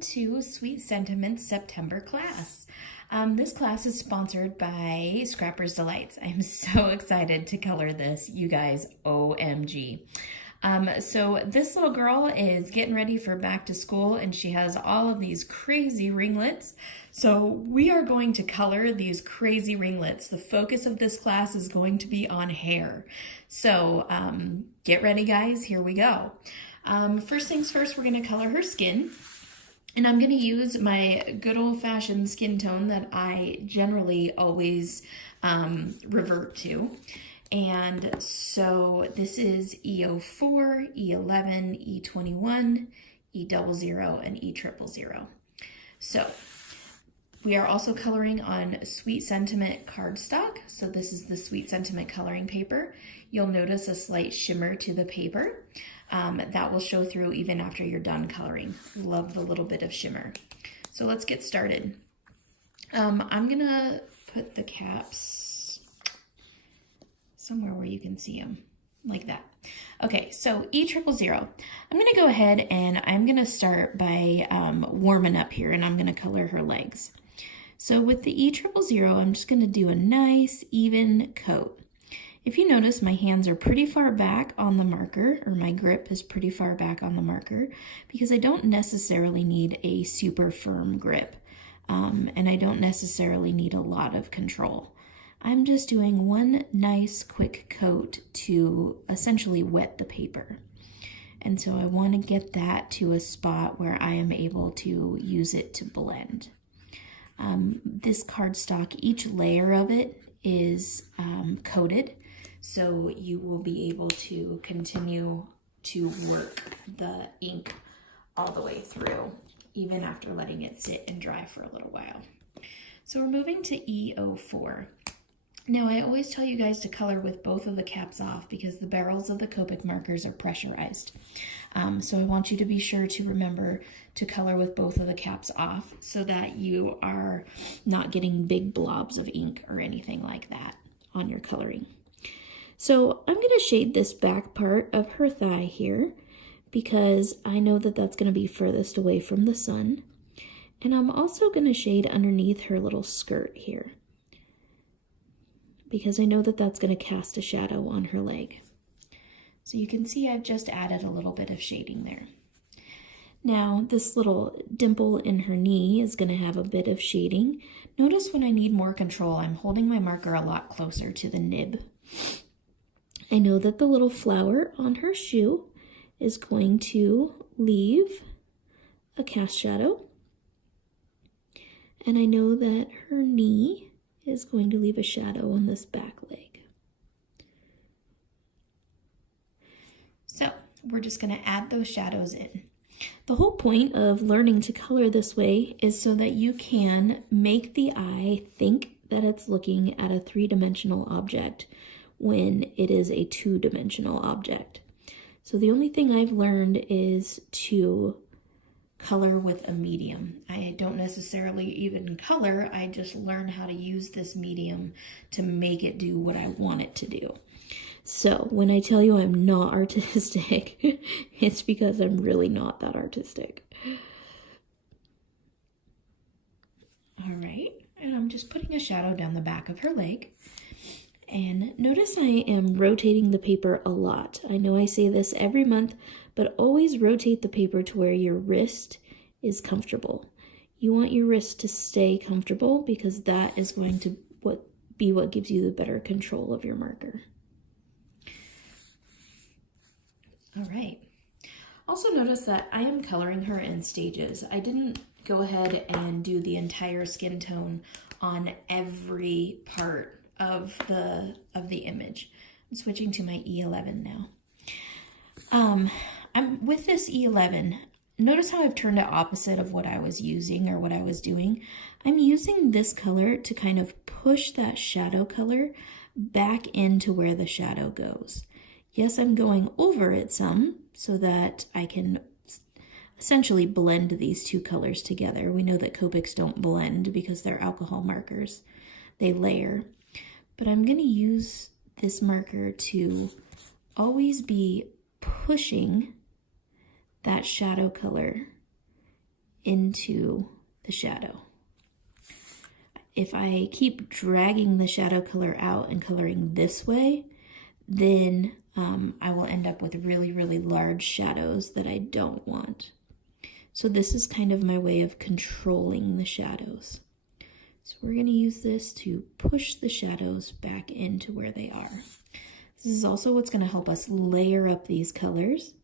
to Sweet Sentiments September class. This class is sponsored by Scrappers Delights. I'm so excited to color this, you guys, OMG. So this little girl is getting ready for back to school and she has all of these crazy ringlets. So we are going to color these crazy ringlets. The focus of this class is going to be on hair. So get ready, guys, here we go. First things first, we're gonna color her skin. And I'm gonna use my good old-fashioned skin tone that I generally always revert to. And so this is E04, E11, E21, E00, and E000. So we are also coloring on Sweet Sentiment cardstock. So this is the Sweet Sentiment coloring paper. You'll notice a slight shimmer to the paper. That will show through even after you're done coloring. Love the little bit of shimmer. So let's get started. I'm gonna put the caps somewhere where you can see them, like that. Okay, so E000. I'm gonna go ahead and I'm gonna start by warming up here, and I'm gonna color her legs. So with the E000, I'm just gonna do a nice even coat. If you notice, my hands are pretty far back on the marker, or my grip is pretty far back on the marker, because I don't necessarily need a super firm grip, and I don't necessarily need a lot of control. I'm just doing one nice quick coat to essentially wet the paper. And so I want to get that to a spot where I am able to use it to blend. This cardstock, each layer of it is coated, so you will be able to continue to work the ink all the way through, even after letting it sit and dry for a little while. So we're moving to E04. Now, I always tell you guys to color with both of the caps off because the barrels of the Copic markers are pressurized. So I want you to be sure to remember to color with both of the caps off so that you are not getting big blobs of ink or anything like that on your coloring. So I'm going to shade this back part of her thigh here because I know that that's going to be furthest away from the sun. And I'm also going to shade underneath her little skirt here, because I know that that's going to cast a shadow on her leg. So you can see I've just added a little bit of shading there. Now this little dimple in her knee is going to have a bit of shading. Notice when I need more control, I'm holding my marker a lot closer to the nib. I know that the little flower on her shoe is going to leave a cast shadow. And I know that her knee is going to leave a shadow on this back leg. So we're just going to add those shadows in. The whole point of learning to color this way is so that you can make the eye think that it's looking at a three-dimensional object when it is a two-dimensional object. So the only thing I've learned is to color with a medium. I don't necessarily even color, I just learn how to use this medium to make it do what I want it to do. So when I tell you I'm not artistic, it's because I'm really not that artistic. All right, and I'm just putting a shadow down the back of her leg. And notice I am rotating the paper a lot. I know I say this every month, but always rotate the paper to where your wrist is comfortable. You want your wrist to stay comfortable because that is going to be what gives you the better control of your marker. All right. Also notice that I am coloring her in stages. I didn't go ahead and do the entire skin tone on every part of the image. I'm switching to my E11 now. I'm with this E11. Notice how I've turned it opposite of what I was using or what I was doing. I'm using this color to kind of push that shadow color back into where the shadow goes. Yes, I'm going over it some so that I can essentially blend these two colors together. We know that Copics don't blend because they're alcohol markers. They layer. But I'm going to use this marker to always be pushing that shadow color into the shadow. If I keep dragging the shadow color out and coloring this way, then I will end up with really, really large shadows that I don't want. So this is kind of my way of controlling the shadows. So we're going to use this to push the shadows back into where they are. This is also what's going to help us layer up these colors.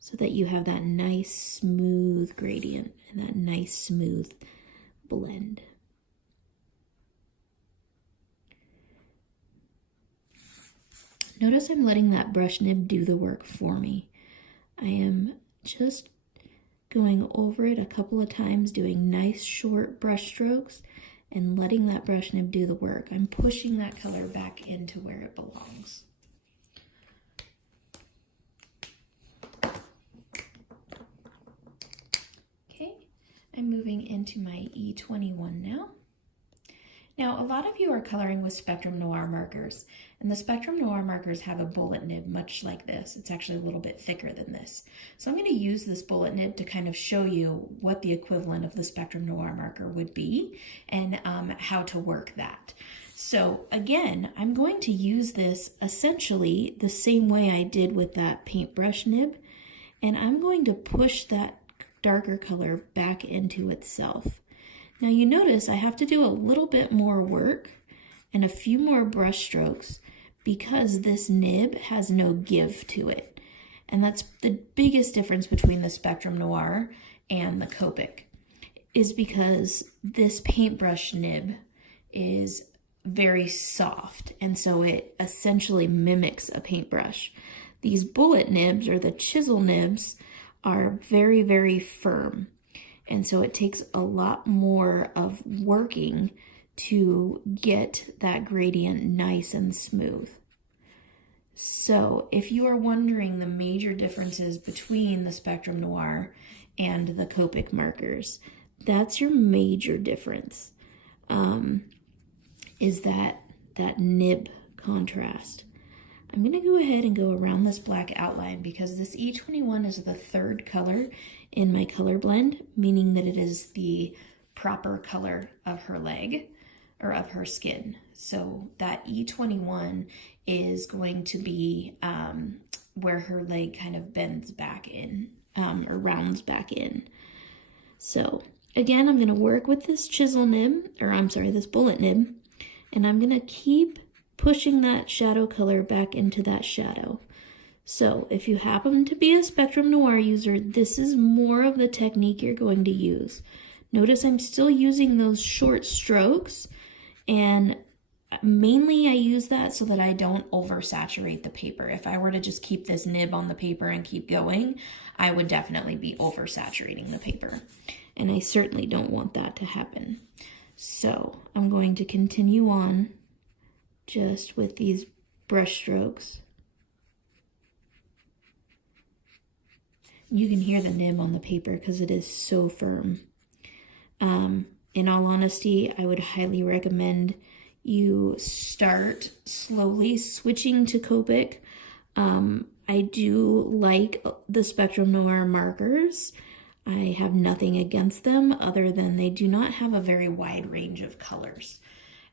So that you have that nice smooth gradient and that nice smooth blend. Notice I'm letting that brush nib do the work for me. I am just going over it a couple of times, doing nice short brush strokes and letting that brush nib do the work. I'm pushing that color back into where it belongs. Okay, I'm moving into my E21 now. Now, a lot of you are coloring with Spectrum Noir markers, and the Spectrum Noir markers have a bullet nib much like this. It's actually a little bit thicker than this. So I'm going to use this bullet nib to kind of show you what the equivalent of the Spectrum Noir marker would be and how to work that. So again, I'm going to use this essentially the same way I did with that paintbrush nib, and I'm going to push that darker color back into itself. Now you notice I have to do a little bit more work and a few more brush strokes because this nib has no give to it. And that's the biggest difference between the Spectrum Noir and the Copic, is because this paintbrush nib is very soft, and so it essentially mimics a paintbrush. These bullet nibs, or the chisel nibs, are very, very firm. And so it takes a lot more of working to get that gradient nice and smooth. So if you are wondering the major differences between the Spectrum Noir and the Copic markers, that's your major difference, is that nib contrast. I'm going to go ahead and go around this black outline because this E21 is the third color in my color blend, meaning that it is the proper color of her leg or of her skin. So that E21 is going to be where her leg kind of bends back in or rounds back in. So again, I'm going to work with this chisel nib, or I'm sorry, this bullet nib, and I'm going to keep pushing that shadow color back into that shadow. So if you happen to be a Spectrum Noir user, this is more of the technique you're going to use. Notice I'm still using those short strokes, and mainly I use that so that I don't oversaturate the paper. If I were to just keep this nib on the paper and keep going, I would definitely be oversaturating the paper. And I certainly don't want that to happen. So I'm going to continue on just with these brush strokes. You can hear the nib on the paper because it is so firm. In all honesty, I would highly recommend you start slowly switching to Copic. I do like the Spectrum Noir markers. I have nothing against them other than they do not have a very wide range of colors.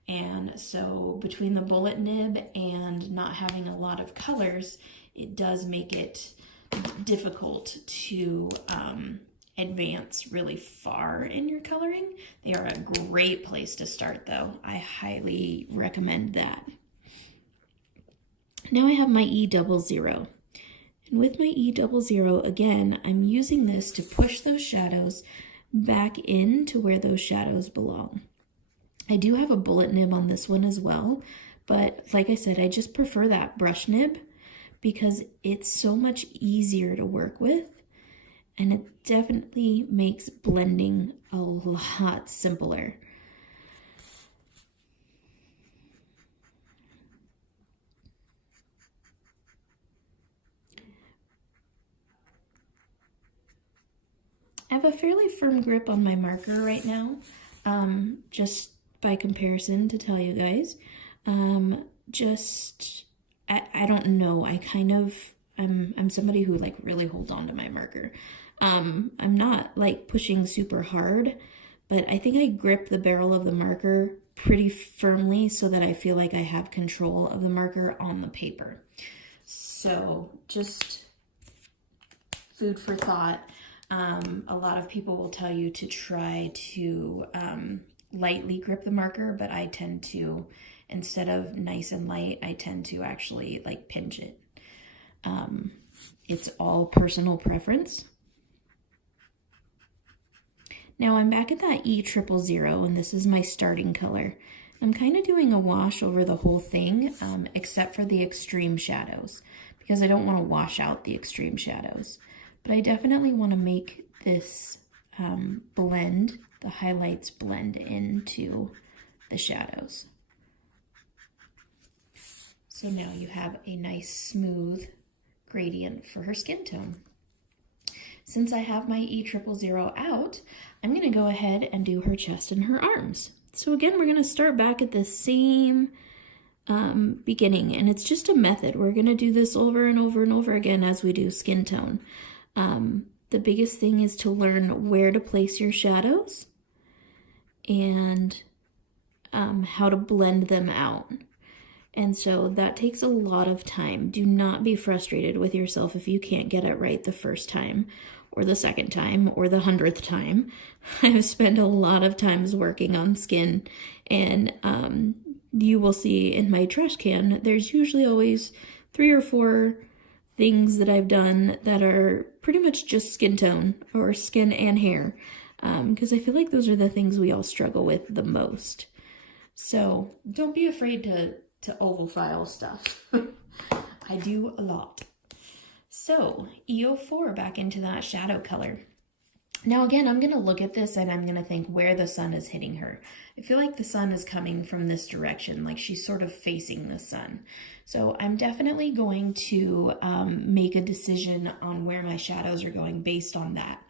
And so between the bullet nib and not having a lot of colors, it does make it difficult to advance really far in your coloring. They are a great place to start though. I highly recommend that. Now I have my E00. And with my E00, again, I'm using this to push those shadows back into where those shadows belong. I do have a bullet nib on this one as well, but like I said, I just prefer that brush nib because it's so much easier to work with, and it definitely makes blending a lot simpler. I have a fairly firm grip on my marker right now, just by comparison to tell you guys. I don't know. I'm somebody who like really holds on to my marker. I'm not like pushing super hard, but I think I grip the barrel of the marker pretty firmly so that I feel like I have control of the marker on the paper. So just food for thought. A lot of people will tell you to try to lightly grip the marker, but I tend to, instead of nice and light, I tend to actually like pinch it. It's all personal preference. Now I'm back at that E000, and this is my starting color. I'm kind of doing a wash over the whole thing, except for the extreme shadows, because I don't want to wash out the extreme shadows. But I definitely want to make this blend, the highlights blend into the shadows. So now you have a nice smooth gradient for her skin tone. Since I have my E000 out, I'm going to go ahead and do her chest and her arms. So again, we're going to start back at the same beginning, and it's just a method. We're going to do this over and over and over again as we do skin tone. The biggest thing is to learn where to place your shadows and how to blend them out. And so that takes a lot of time. Do not be frustrated with yourself if you can't get it right the first time or the second time or the 100th time. I've spent a lot of times working on skin, and you will see in my trash can, there's usually always 3 or 4 things that I've done that are pretty much just skin tone or skin and hair, because I feel like those are the things we all struggle with the most. So don't be afraid to oval file stuff. I do a lot. So E04 back into that shadow color. Now again, I'm going to look at this and I'm going to think where the sun is hitting her. I feel like the sun is coming from this direction, like she's sort of facing the sun. So I'm definitely going to make a decision on where my shadows are going based on that.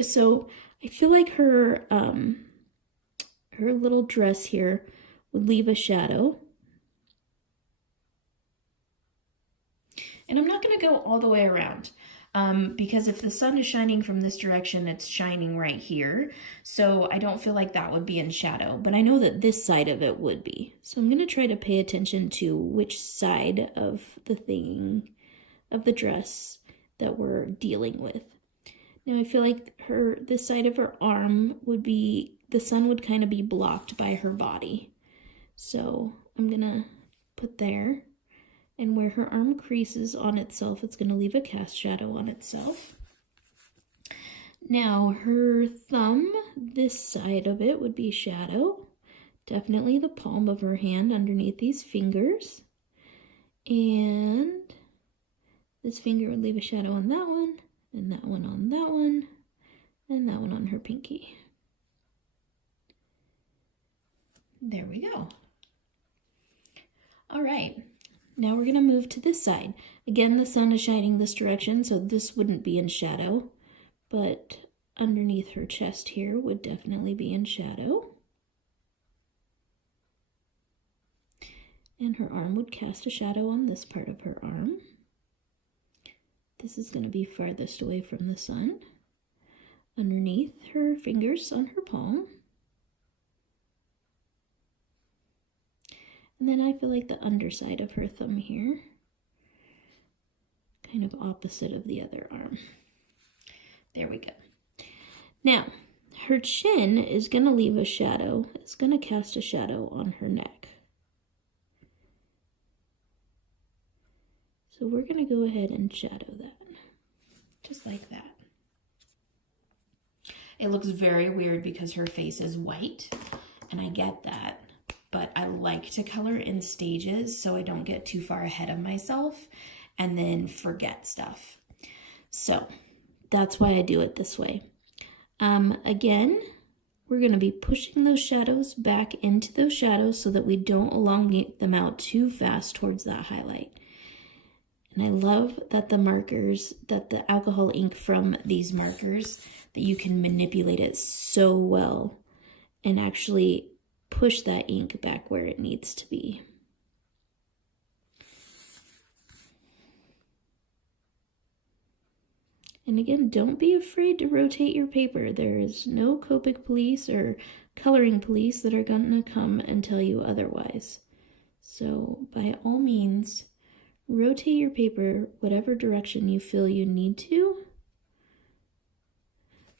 So I feel like her little dress here would leave a shadow. And I'm not going to go all the way around because if the sun is shining from this direction, it's shining right here. So I don't feel like that would be in shadow, but I know that this side of it would be. So I'm going to try to pay attention to which side of the thing, of the dress that we're dealing with. Now I feel like this side of her arm would be, the sun would kind of be blocked by her body. So I'm going to put there. And where her arm creases on itself, it's going to leave a cast shadow on itself. Now, her thumb, this side of it would be shadow. Definitely the palm of her hand underneath these fingers. And this finger would leave a shadow on that one, and that one on that one, and that one on her pinky. There we go. All right. Now we're going to move to this side. Again, the sun is shining this direction, so this wouldn't be in shadow, but underneath her chest here would definitely be in shadow. And her arm would cast a shadow on this part of her arm. This is going to be farthest away from the sun. Underneath her fingers on her palm. And then I feel like the underside of her thumb here, kind of opposite of the other arm. There we go. Now, her chin is going to leave a shadow. It's going to cast a shadow on her neck. So we're going to go ahead and shadow that, just like that. It looks very weird because her face is white, and I get that. But I like to color in stages so I don't get too far ahead of myself and then forget stuff. So that's why I do it this way. Again, we're going to be pushing those shadows back into those shadows so that we don't elongate them out too fast towards that highlight. And I love that the markers, that the alcohol ink from these markers, that you can manipulate it so well and actually push that ink back where it needs to be. And again, don't be afraid to rotate your paper. There is no Copic police or coloring police that are gonna come and tell you otherwise. So by all means, rotate your paper whatever direction you feel you need to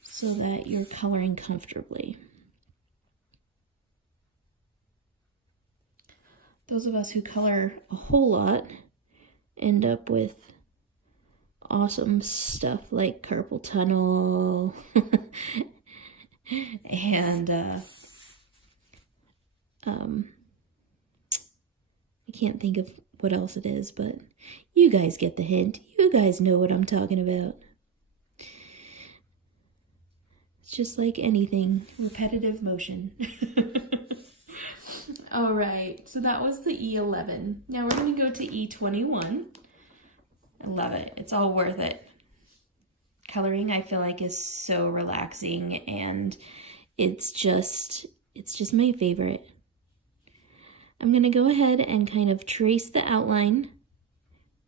so that you're coloring comfortably. Those of us who color a whole lot end up with awesome stuff like carpal tunnel and I can't think of what else it is, but you guys get the hint. You guys know what I'm talking about. It's just like anything, repetitive motion. All right, so that was the E11. Now we're going to go to E21. I love it. It's all worth it. Coloring, I feel like, is so relaxing, and it's just my favorite. I'm going to go ahead and kind of trace the outline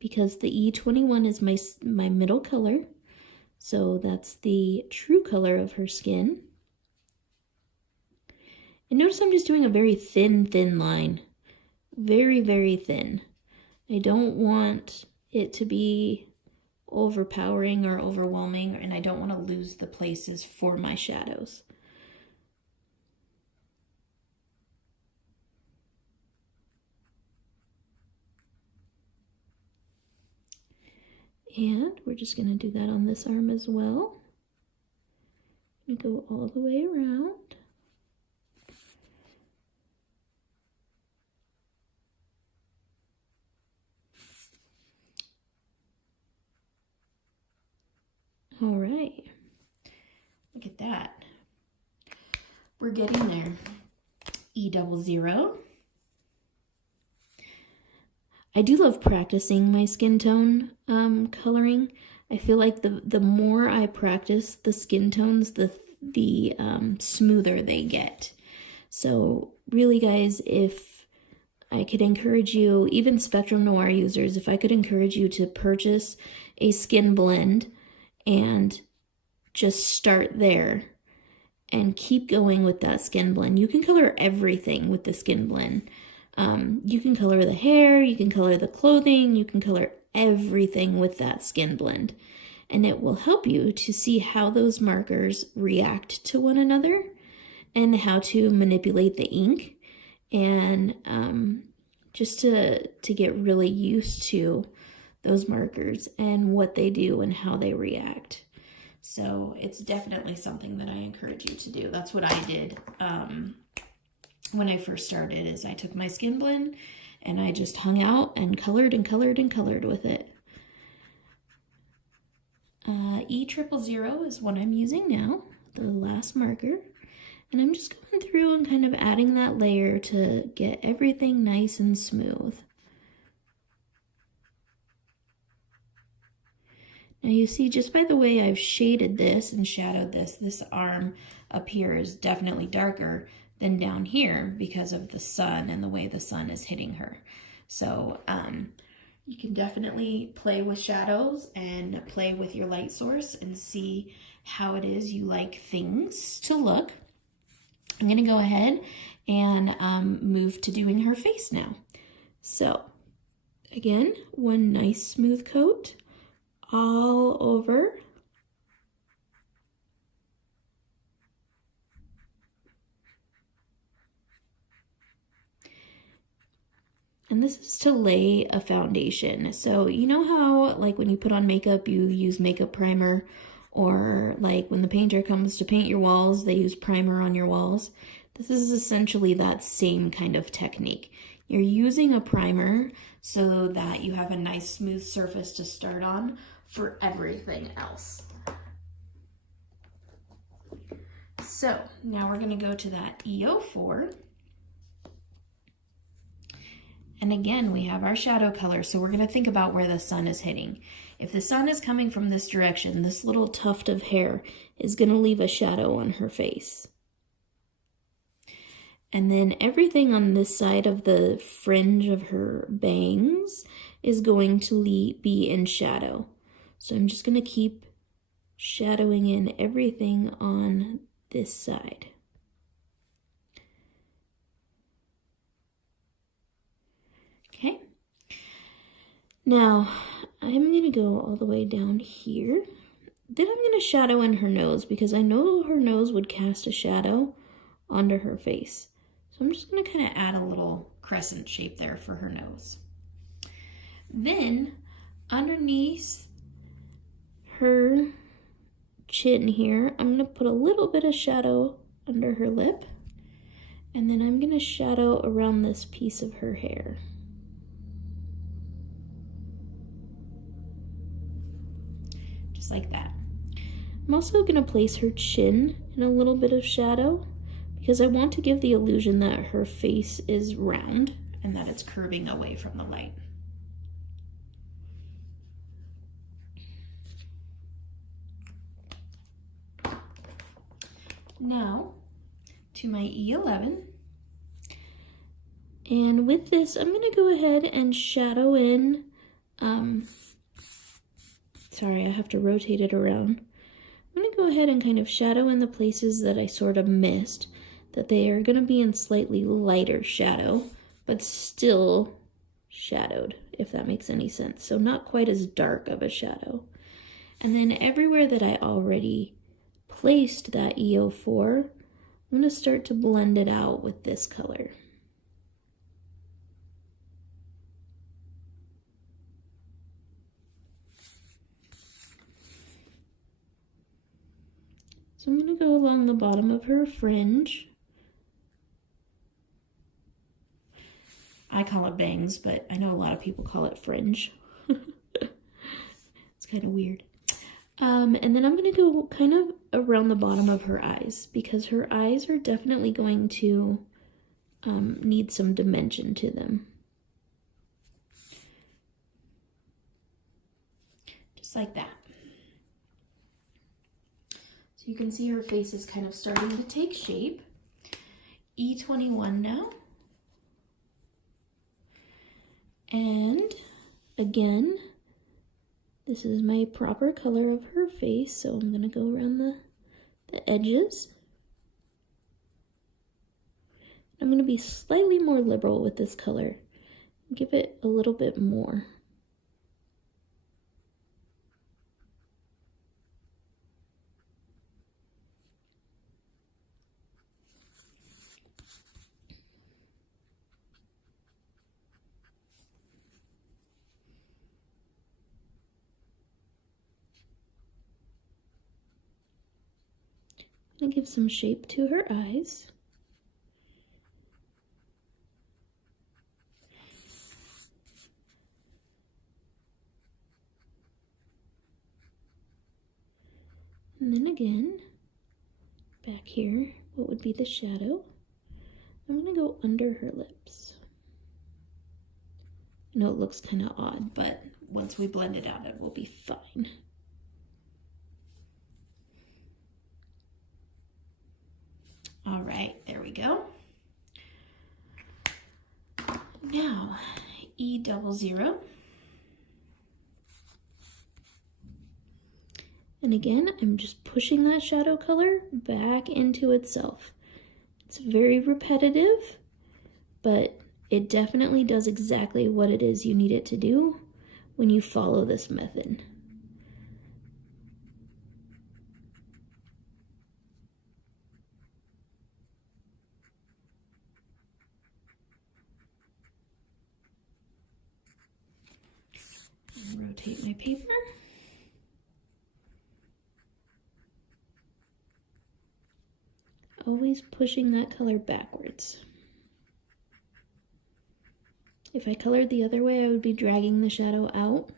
because the E21 is my middle color. So that's the true color of her skin. And notice I'm just doing a very thin line. Very, very thin. I don't want it to be overpowering or overwhelming, and I don't want to lose the places for my shadows. And we're just going to do that on this arm as well. I'm going to go all the way around. All right. Look at that. We're getting there. E00. I do love practicing my skin tone coloring. I feel like the more I practice the skin tones, the smoother they get. So really, guys, if I could encourage you, even Spectrum Noir users, if I could encourage you to purchase a skin blend and just start there and keep going with that skin blend. You can color everything with the skin blend. You can color the hair, you can color the clothing, you can color everything with that skin blend. And it will help you to see how those markers react to one another and how to manipulate the ink and just to get really used to those markers and what they do and how they react. So it's definitely something that I encourage you to do. That's what I did when I first started, is I took my skin blend and I just hung out and colored and colored and colored with it. E000 is what I'm using now, the last marker. And I'm just going through and kind of adding that layer to get everything nice and smooth. Now you see, just by the way I've shaded this and shadowed this arm up here is definitely darker than down here because of the sun and the way the sun is hitting her. So you can definitely play with shadows and play with your light source and see how it is you like things to look. I'm going to go ahead and move to doing her face now. So again, one nice smooth coat all over. And this is to lay a foundation. So you know how, like, when you put on makeup, you use makeup primer, or like when the painter comes to paint your walls, they use primer on your walls. This is essentially that same kind of technique. You're using a primer so that you have a nice smooth surface to start on for everything else. So now we're going to go to that E04. And again, we have our shadow color, so we're going to think about where the sun is hitting. If the sun is coming from this direction, this little tuft of hair is going to leave a shadow on her face. And then everything on this side of the fringe of her bangs is going to be in shadow. So I'm just going to keep shadowing in everything on this side. Okay. Now, I'm going to go all the way down here. Then I'm going to shadow in her nose because I know her nose would cast a shadow onto her face. So I'm just going to kind of add a little crescent shape there for her nose. Then underneath her chin here, I'm going to put a little bit of shadow under her lip. And then I'm going to shadow around this piece of her hair. Just like that. I'm also going to place her chin in a little bit of shadow because I want to give the illusion that her face is round and that it's curving away from the light. Now to my E11. And with this, I'm going to go ahead and shadow in, sorry, I have to rotate it around. I'm going to go ahead and kind of shadow in the places that I sort of missed, that they are going to be in slightly lighter shadow, but still shadowed, if that makes any sense. So not quite as dark of a shadow. And then everywhere that I already placed that E04, I'm going to start to blend it out with this color. So I'm going to go along the bottom of her fringe. I call it bangs, but I know a lot of people call it fringe. It's kind of weird. And then I'm going to go kind of around the bottom of her eyes because her eyes are definitely going to need some dimension to them. Just like that. So you can see her face is kind of starting to take shape. E21 now. And again, this is my proper color of her face, so I'm going to go around the edges. I'm going to be slightly more liberal with this color. Give it a little bit more. I'm going to give some shape to her eyes. And then again, back here, what would be the shadow? I'm going to go under her lips. I know it looks kind of odd, but once we blend it out, it will be fine. All right, there we go. Now, E00. And again, I'm just pushing that shadow color back into itself. It's very repetitive, but it definitely does exactly what it is you need it to do when you follow this method. Rotate my paper. Always pushing that color backwards. If I colored the other way, I would be dragging the shadow out.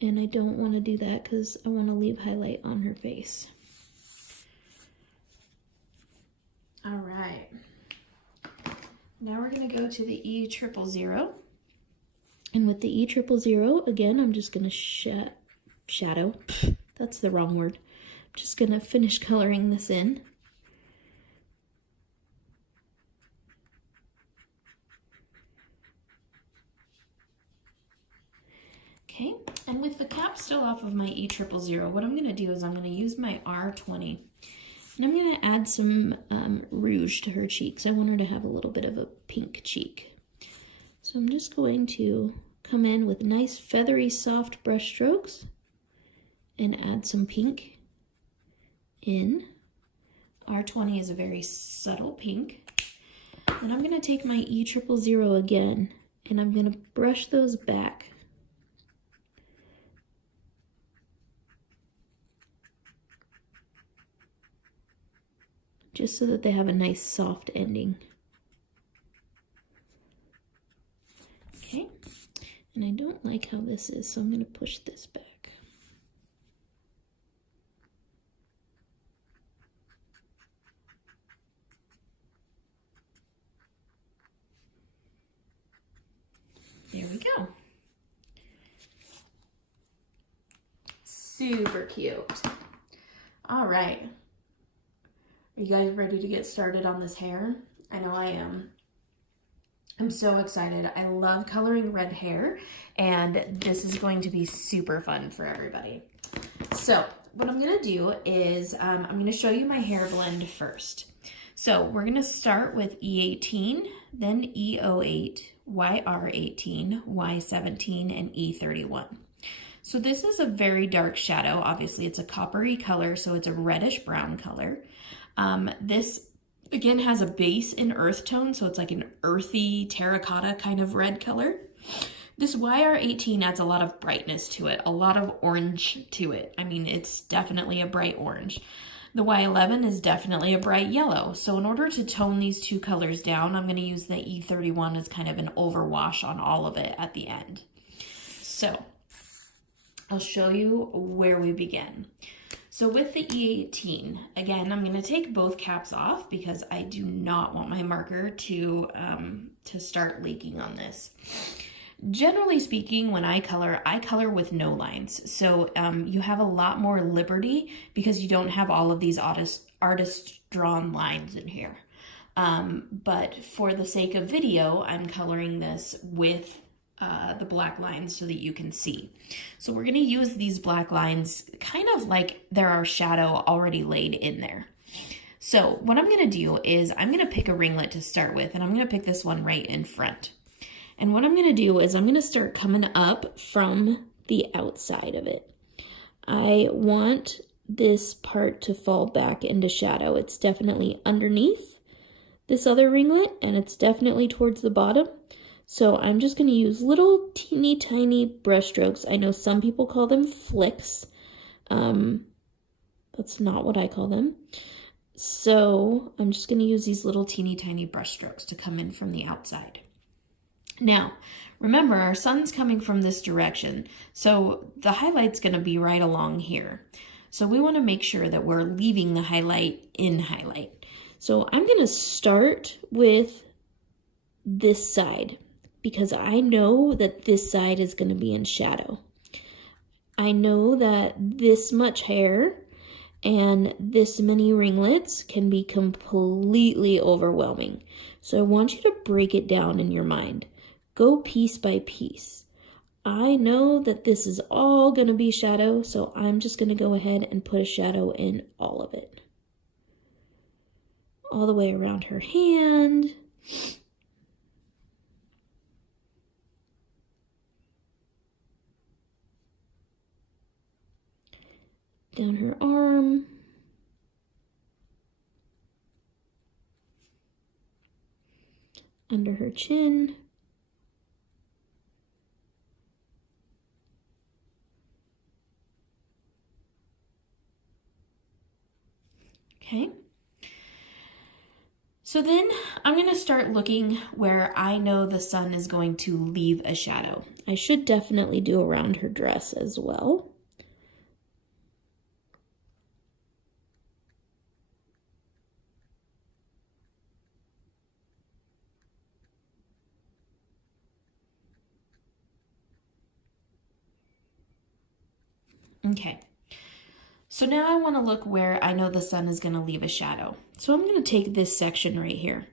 And I don't want to do that because I want to leave highlight on her face. All right. Now we're going to go to the E000. And with the E000, again, I'm just going to shadow. That's the wrong word. I'm just going to finish coloring this in. Okay, And with the cap still off of my E000, what I'm going to do is I'm going to use my R20. And I'm going to add some rouge to her cheeks. I want her to have a little bit of a pink cheek. So I'm just going to come in with nice feathery soft brush strokes and add some pink in. R20 is a very subtle pink. Then I'm going to take my E000 again and I'm going to brush those back. Just so that they have a nice soft ending. Okay, and I don't like how this is, so I'm going to push this back. There we go. Super cute. All right. Are you guys ready to get started on this hair? I know I am. I'm so excited. I love coloring red hair, and this is going to be super fun for everybody. So what I'm gonna do is I'm gonna show you my hair blend first. So we're gonna start with E18, then E08, YR18, Y17, and E31. So this is a very dark shadow. Obviously it's a coppery color, so it's a reddish brown color. This again has a base in earth tone, so it's like an earthy terracotta kind of red color. This YR18 adds a lot of brightness to it, a lot of orange to it. I mean, it's definitely a bright orange. The Y11 is definitely a bright yellow. So in order to tone these two colors down, I'm going to use the E31 as kind of an overwash on all of it at the end. So I'll show you where we begin. So with the E18, again, I'm going to take both caps off because I do not want my marker to start leaking on this. Generally speaking, when I color with no lines. So you have a lot more liberty because you don't have all of these artist drawn lines in here. But for the sake of video, I'm coloring this with the black lines so that you can see. So we're going to use these black lines kind of like they're our shadow already laid in there. So what I'm going to do is I'm going to pick a ringlet to start with, and I'm going to pick this one right in front. And what I'm going to do is I'm going to start coming up from the outside of it. I want this part to fall back into shadow. It's definitely underneath this other ringlet, and it's definitely towards the bottom. So I'm just going to use little teeny tiny brush strokes. I know some people call them flicks. That's not what I call them. So I'm just going to use these little teeny tiny brush strokes to come in from the outside. Now, remember, our sun's coming from this direction, so the highlight's going to be right along here. So we want to make sure that we're leaving the highlight in highlight. So I'm going to start with this side because I know that this side is going to be in shadow. I know that this much hair and this many ringlets can be completely overwhelming. So I want you to break it down in your mind. Go piece by piece. I know that this is all going to be shadow, so I'm just going to go ahead and put a shadow in all of it. All the way around her hand. Down her arm. Under her chin. Okay. So then I'm going to start looking where I know the sun is going to leave a shadow. I should definitely do around her dress as well. Okay. So now I want to look where I know the sun is going to leave a shadow. So I'm going to take this section right here.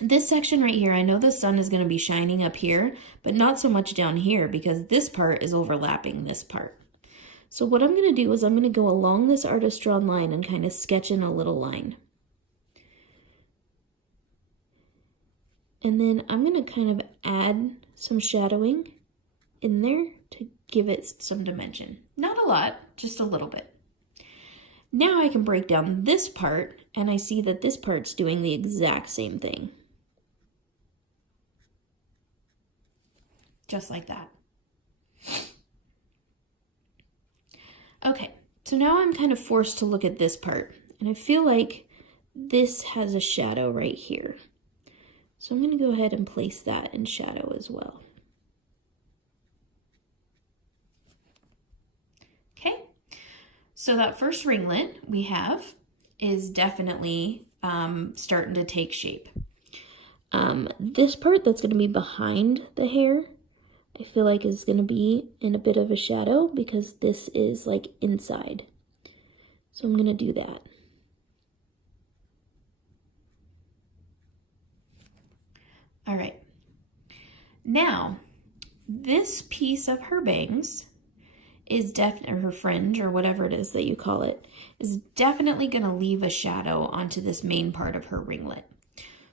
This section right here, I know the sun is going to be shining up here, but not so much down here because this part is overlapping this part. So what I'm going to do is I'm going to go along this artist drawn line and kind of sketch in a little line. And then I'm going to kind of add some shadowing in there to give it some dimension. Not a lot, just a little bit. Now I can break down this part, and I see that this part's doing the exact same thing. Just like that. Okay, so now I'm kind of forced to look at this part, and I feel like this has a shadow right here. So I'm going to go ahead and place that in shadow as well. Okay, so that first ringlet we have is definitely starting to take shape. This part that's going to be behind the hair, I feel like is going to be in a bit of a shadow because this is like inside. So I'm going to do that. All right. Now, this piece of her bangs is definitely, or her fringe, or whatever it is that you call it, is definitely going to leave a shadow onto this main part of her ringlet.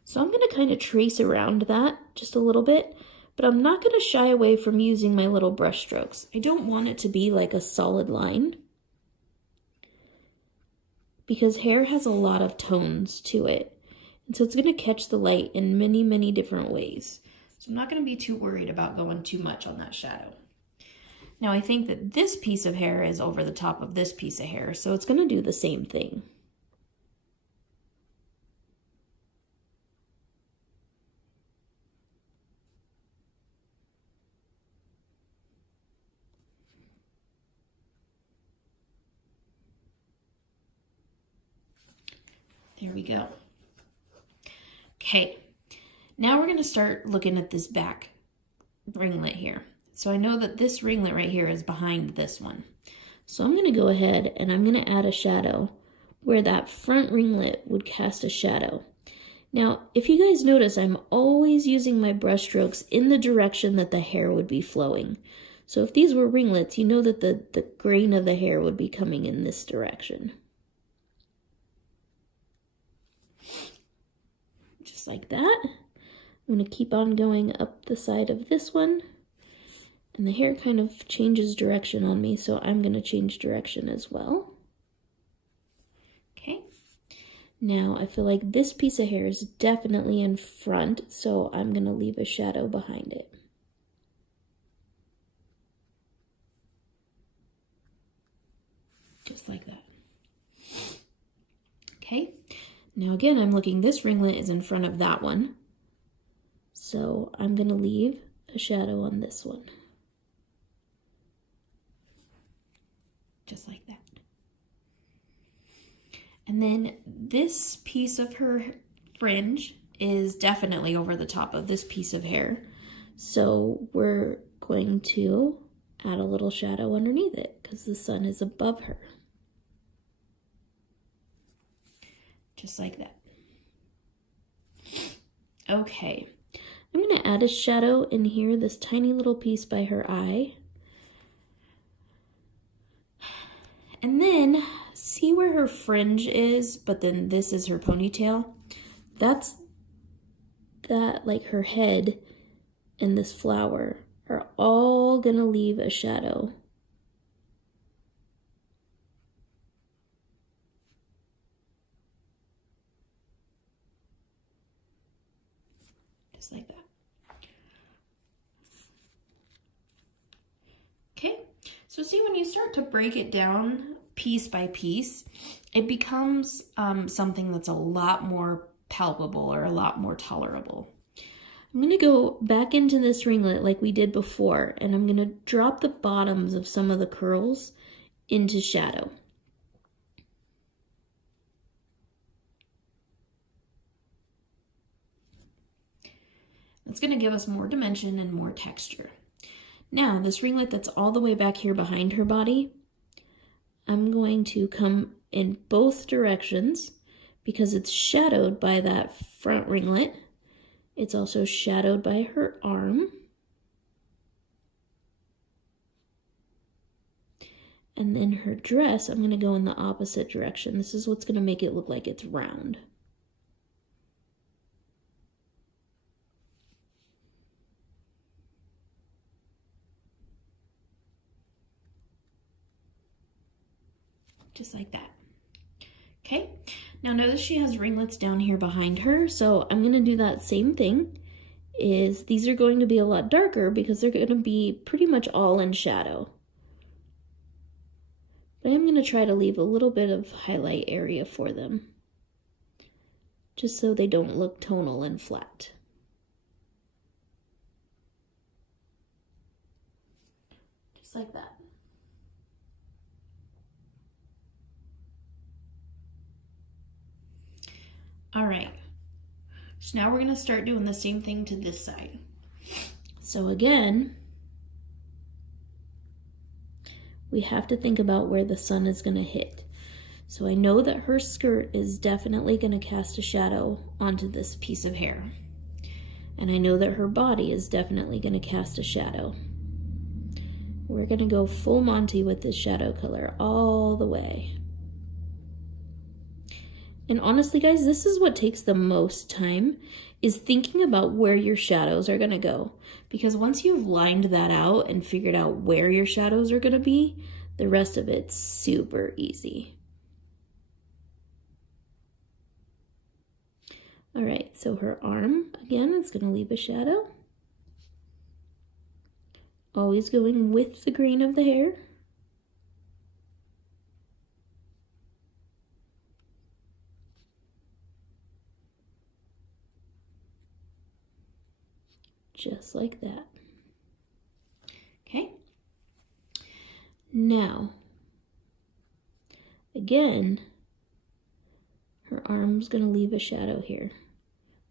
So I'm going to kind of trace around that just a little bit, but I'm not going to shy away from using my little brush strokes. I don't want it to be like a solid line because hair has a lot of tones to it. And so it's going to catch the light in many, many different ways. So I'm not going to be too worried about going too much on that shadow. Now I think that this piece of hair is over the top of this piece of hair, so it's going to do the same thing. There we go. Okay, now we're going to start looking at this back ringlet here. So I know that this ringlet right here is behind this one. So I'm going to go ahead and I'm going to add a shadow where that front ringlet would cast a shadow. Now, if you guys notice, I'm always using my brush strokes in the direction that the hair would be flowing. So if these were ringlets, you know that the grain of the hair would be coming in this direction. Just like that. I'm going to keep on going up the side of this one. And the hair kind of changes direction on me, so I'm going to change direction as well. Okay. Now I feel like this piece of hair is definitely in front, so I'm going to leave a shadow behind it. Just like that. Okay. Now again, I'm looking, this ringlet is in front of that one. So I'm going to leave a shadow on this one. Just like that. And then this piece of her fringe is definitely over the top of this piece of hair. So we're going to add a little shadow underneath it because the sun is above her. Just like that. Okay. I'm going to add a shadow in here, this tiny little piece by her eye. And then, see where her fringe is, but then this is her ponytail? That's that, like her head and this flower are all gonna leave a shadow. Just like that. Okay, so see when you start to break it down piece by piece, it becomes something that's a lot more palpable or a lot more tolerable. I'm going to go back into this ringlet like we did before, and I'm going to drop the bottoms of some of the curls into shadow. That's going to give us more dimension and more texture. Now, this ringlet that's all the way back here behind her body, I'm going to come in both directions because it's shadowed by that front ringlet. It's also shadowed by her arm. And then her dress, I'm going to go in the opposite direction. This is what's going to make it look like it's round. Just like that. Okay, now notice she has ringlets down here behind her, so I'm going to do that same thing. These are going to be a lot darker because they're going to be pretty much all in shadow. But I'm going to try to leave a little bit of highlight area for them, just so they don't look tonal and flat. Just like that. All right, so now we're going to start doing the same thing to this side. So again, we have to think about where the sun is going to hit. So I know that her skirt is definitely going to cast a shadow onto this piece of hair. And I know that her body is definitely going to cast a shadow. We're going to go full Monty with this shadow color all the way. And honestly, guys, this is what takes the most time, is thinking about where your shadows are going to go. Because once you've lined that out and figured out where your shadows are going to be, the rest of it's super easy. All right, so her arm, again, is going to leave a shadow. Always going with the grain of the hair. Just like that. Okay. Now, again, her arm's going to leave a shadow here.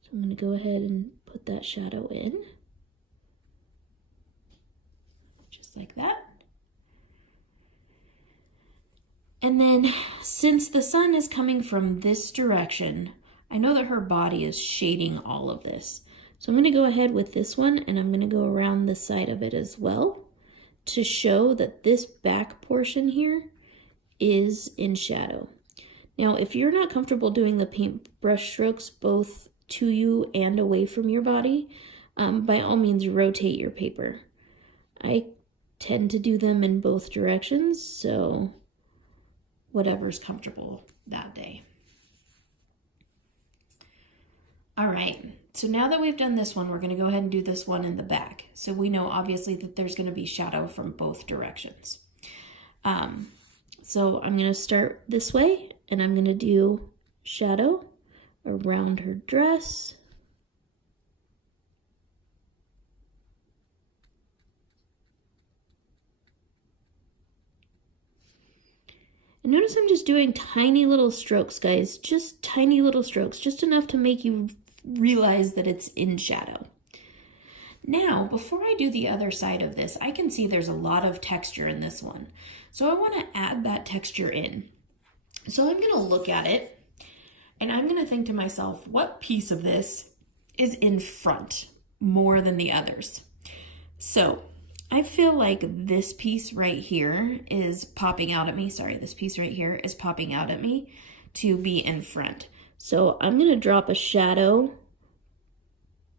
So I'm going to go ahead and put that shadow in. Just like that. And then, since the sun is coming from this direction, I know that her body is shading all of this. So I'm going to go ahead with this one, and I'm going to go around the side of it as well to show that this back portion here is in shadow. Now, if you're not comfortable doing the paintbrush strokes both to you and away from your body, by all means rotate your paper. I tend to do them in both directions, so whatever's comfortable that day. All right, so now that we've done this one, we're going to go ahead and do this one in the back. So we know obviously that there's going to be shadow from both directions. So I'm going to start this way, and I'm going to do shadow around her dress. And notice I'm just doing tiny little strokes, guys, just tiny little strokes, just enough to make you realize that it's in shadow. Now, before I do the other side of this, I can see there's a lot of texture in this one. So I want to add that texture in. So I'm going to look at it, and I'm going to think to myself, what piece of this is in front more than the others? So I feel like this piece right here is popping out at me. Sorry, this piece right here is popping out at me to be in front. So I'm going to drop a shadow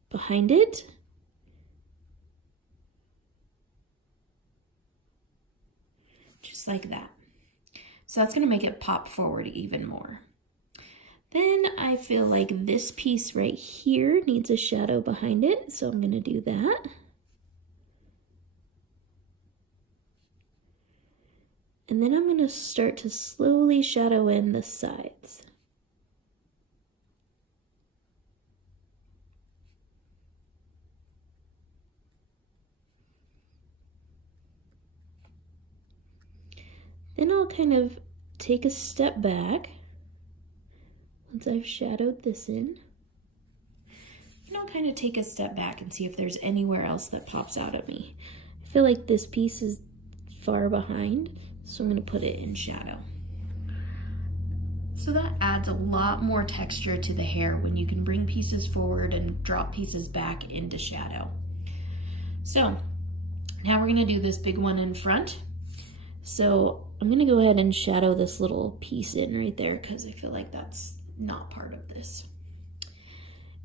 behind it. Just like that. So that's going to make it pop forward even more. Then I feel like this piece right here needs a shadow behind it. So I'm going to do that. And then I'm going to start to slowly shadow in the sides. Then I'll kind of take a step back once I've shadowed this in. And I'll kind of take a step back and see if there's anywhere else that pops out at me. I feel like this piece is far behind, so I'm going to put it in shadow. So that adds a lot more texture to the hair when you can bring pieces forward and drop pieces back into shadow. So now we're gonna do this big one in front. So I'm gonna go ahead and shadow this little piece in right there because I feel like that's not part of this.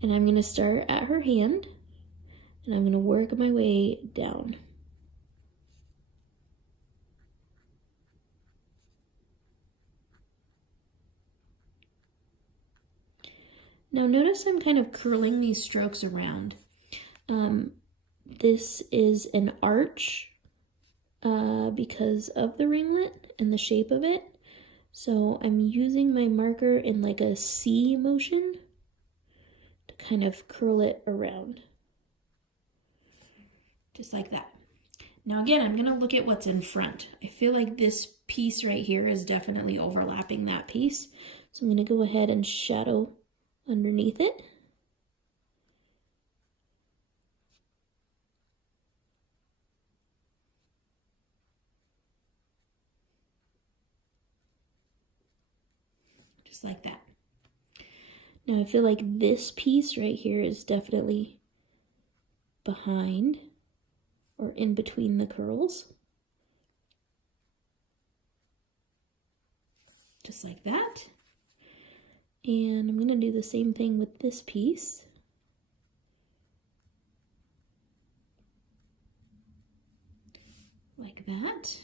And I'm gonna start at her hand and I'm gonna work my way down. Now notice I'm kind of curling these strokes around. This is an arch because of the ringlet and the shape of it. So I'm using my marker in like a C motion to kind of curl it around. Just like that. Now again, I'm gonna look at what's in front. I feel like this piece right here is definitely overlapping that piece. So I'm gonna go ahead and shadow underneath it. Just like that. Now I feel like this piece right here is definitely behind or in between the curls. Just like that. And I'm going to do the same thing with this piece. Like that.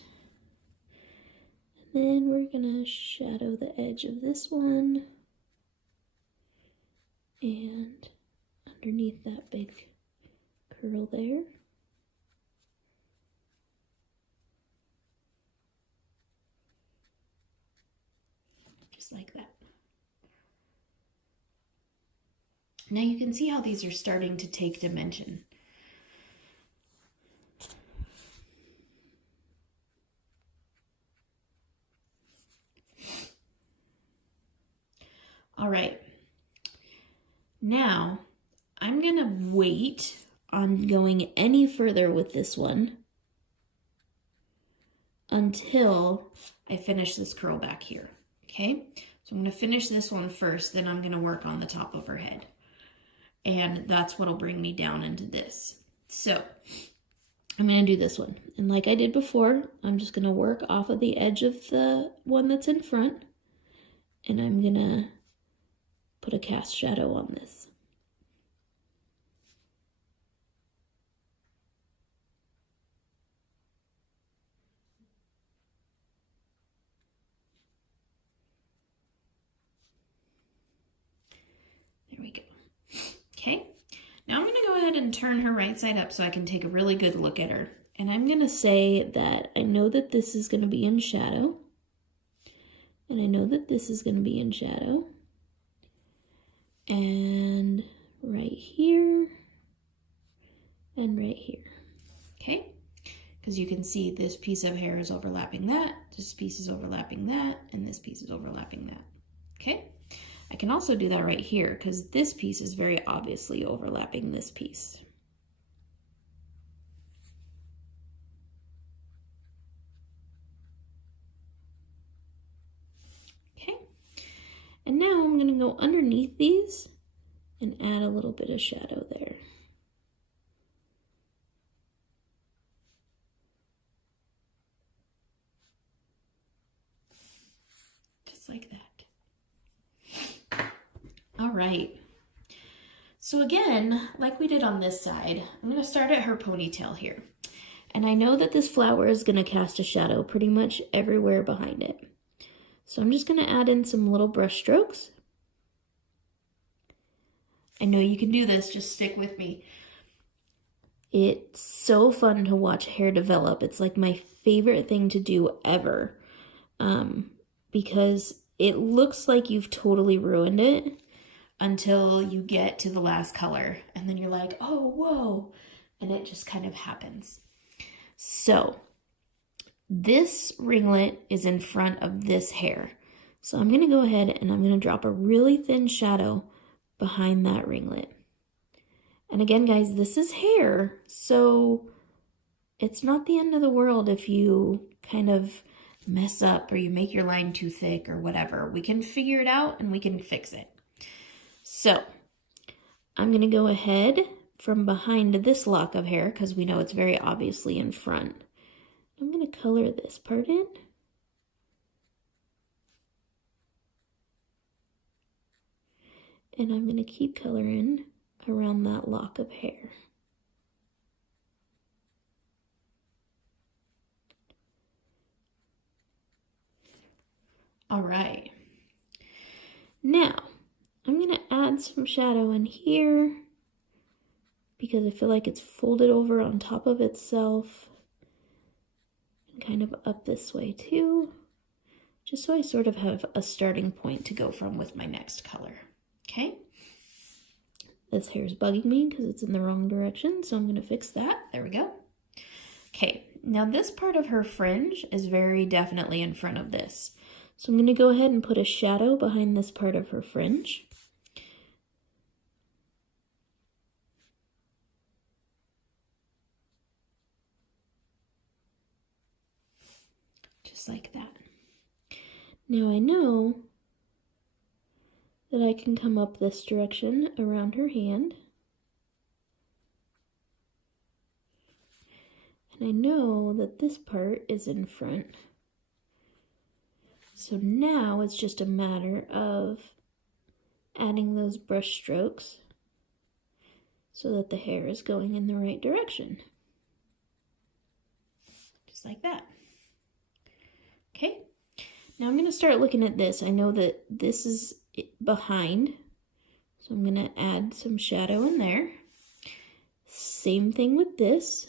And then we're going to shadow the edge of this one. And underneath that big curl there. Just like that. Now you can see how these are starting to take dimension. All right. Now I'm gonna wait on going any further with this one until I finish this curl back here, okay? So I'm gonna finish this one first, then I'm gonna work on the top of her head. And that's what'll bring me down into this. So I'm gonna do this one. And like I did before, I'm just gonna work off of the edge of the one that's in front, and I'm gonna put a cast shadow on this. There we go. Okay, now I'm going to go ahead and turn her right side up so I can take a really good look at her. And I'm going to say that I know that this is going to be in shadow. And I know that this is going to be in shadow. And right here. And right here. Okay? Because you can see this piece of hair is overlapping that, this piece is overlapping that, and this piece is overlapping that. Okay? I can also do that right here because this piece is very obviously overlapping this piece. Okay, and now I'm going to go underneath these and add a little bit of shadow there. Just like that. All right, so again, like we did on this side, I'm going to start at her ponytail here. And I know that this flower is going to cast a shadow pretty much everywhere behind it. So I'm just going to add in some little brush strokes. I know you can do this, just stick with me. It's so fun to watch hair develop. It's like my favorite thing to do ever, because it looks like you've totally ruined it until you get to the last color. And then you're like, oh, whoa. And it just kind of happens. So this ringlet is in front of this hair. So I'm going to go ahead and I'm going to drop a really thin shadow behind that ringlet. And again, guys, this is hair, so it's not the end of the world if you kind of mess up or you make your line too thick or whatever, we can figure it out and we can fix it. So I'm going to go ahead from behind this lock of hair because we know it's very obviously in front. I'm going to color this part in. And I'm going to keep coloring around that lock of hair. All right. Now, I'm going to add some shadow in here because I feel like it's folded over on top of itself and kind of up this way too, just so I sort of have a starting point to go from with my next color. Okay, this hair is bugging me because it's in the wrong direction, so I'm going to fix that. There we go. Okay, now this part of her fringe is very definitely in front of this. So I'm going to go ahead and put a shadow behind this part of her fringe. Just like that. Now I know that I can come up this direction around her hand. And I know that this part is in front. So now it's just a matter of adding those brush strokes so that the hair is going in the right direction. Just like that. Okay, now I'm going to start looking at this. I know that this is behind, so I'm going to add some shadow in there. Same thing with this.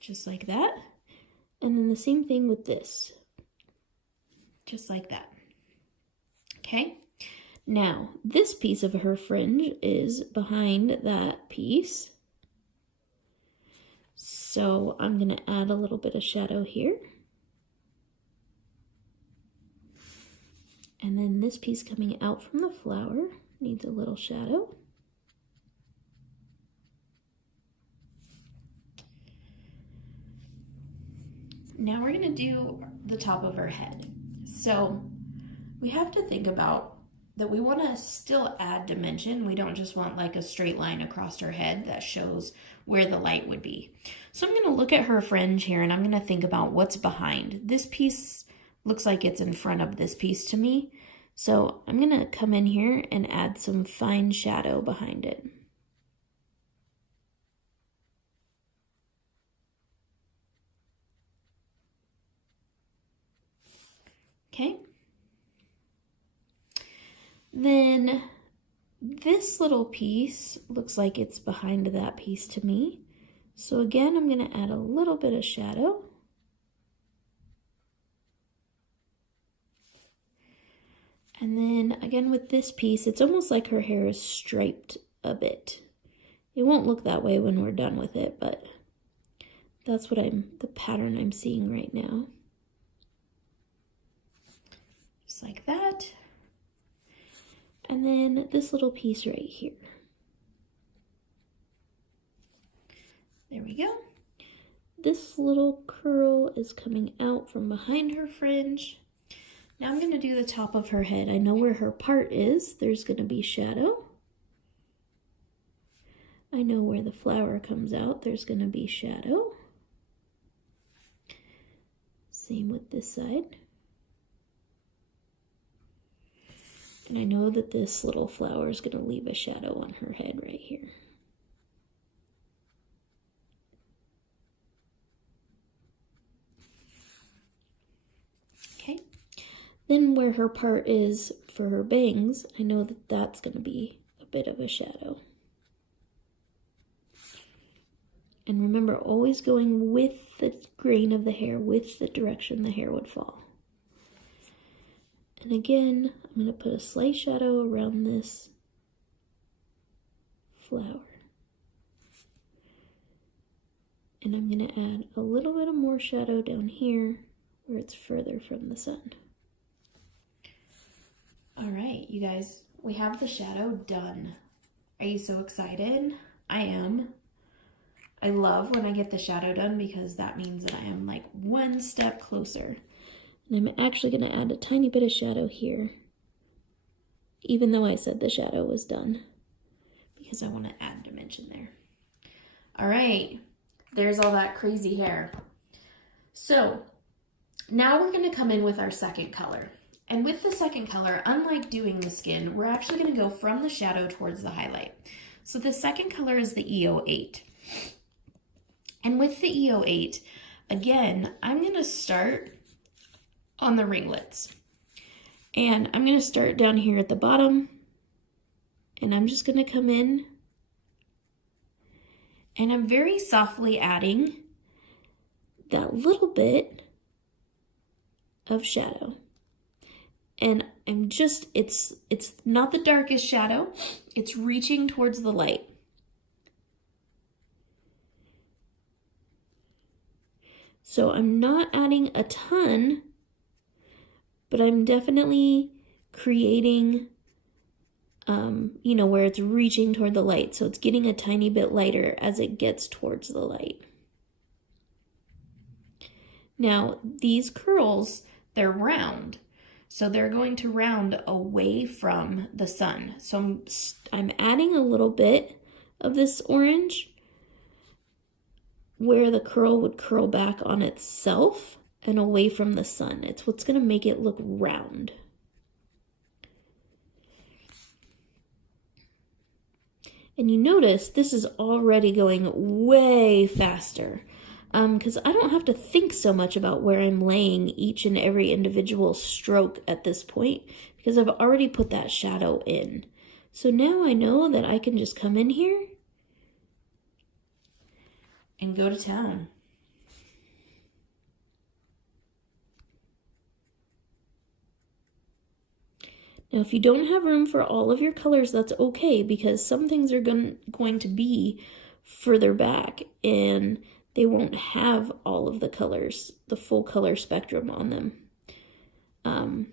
Just like that. And then the same thing with this. Just like that. Okay. Now, this piece of her fringe is behind that piece. So I'm going to add a little bit of shadow here. And then this piece coming out from the flower needs a little shadow. Now we're going to do the top of her head. So we have to think about that we want to still add dimension. We don't just want like a straight line across her head that shows where the light would be. So I'm going to look at her fringe here and I'm going to think about what's behind. This piece looks like it's in front of this piece to me. So I'm going to come in here and add some fine shadow behind it. Okay. Then this little piece looks like it's behind that piece to me. So again, I'm going to add a little bit of shadow. And then again with this piece, it's almost like her hair is striped a bit. It won't look that way when we're done with it, but that's what the pattern I'm seeing right now. Just like that. And then this little piece right here. There we go. This little curl is coming out from behind her fringe. Now I'm going to do the top of her head. I know where her part is. There's going to be shadow. I know where the flower comes out. There's going to be shadow. Same with this side. And I know that this little flower is going to leave a shadow on her head right here. Okay. Then where her part is for her bangs, I know that that's going to be a bit of a shadow. And remember, always going with the grain of the hair, with the direction the hair would fall. And again, I'm going to put a slight shadow around this flower. And I'm going to add a little bit of more shadow down here where it's further from the sun. All right, you guys, we have the shadow done. Are you so excited? I am. I love when I get the shadow done because that means that I am like one step closer. And I'm actually going to add a tiny bit of shadow here, even though I said the shadow was done, because I want to add dimension there. All right, there's all that crazy hair. So now we're going to come in with our second color. And with the second color, unlike doing the skin, we're actually going to go from the shadow towards the highlight. So the second color is the E08. And with the E08, again, I'm going to start on the ringlets. And I'm going to start down here at the bottom. And I'm just going to come in. And I'm very softly adding that little bit of shadow. And I'm just, it's not the darkest shadow. It's reaching towards the light. So I'm not adding a ton, but I'm definitely creating, you know, where it's reaching toward the light. So it's getting a tiny bit lighter as it gets towards the light. Now, these curls, they're round. So they're going to round away from the sun. So I'm adding a little bit of this orange where the curl would curl back on itself and away from the sun. It's what's going to make it look round. And you notice this is already going way faster because I don't have to think so much about where I'm laying each and every individual stroke at this point because I've already put that shadow in. So now I know that I can just come in here and go to town. Now, if you don't have room for all of your colors, that's okay because some things are going to be further back and they won't have all of the colors, the full color spectrum on them. I'm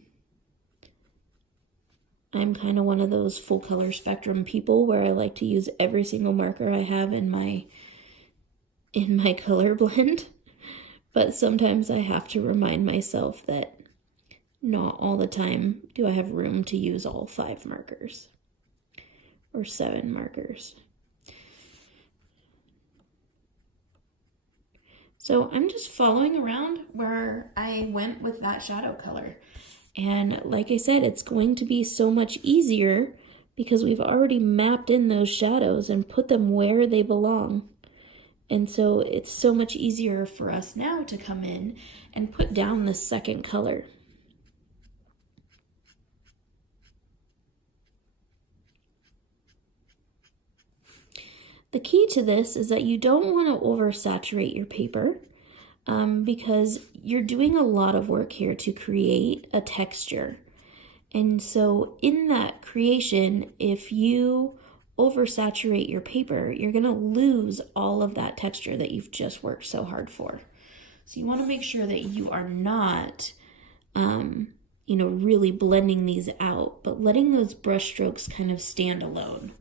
kind of one of those full color spectrum people where I like to use every single marker I have in my color blend, but sometimes I have to remind myself that not all the time do I have room to use all 5 markers or 7 markers. So I'm just following around where I went with that shadow color. And like I said, it's going to be so much easier because we've already mapped in those shadows and put them where they belong. And so it's so much easier for us now to come in and put down the second color. The key to this is that you don't want to oversaturate your paper because you're doing a lot of work here to create a texture. And so in that creation, if you oversaturate your paper, you're going to lose all of that texture that you've just worked so hard for. So you want to make sure that you are not, you know, really blending these out, but letting those brush strokes kind of stand alone.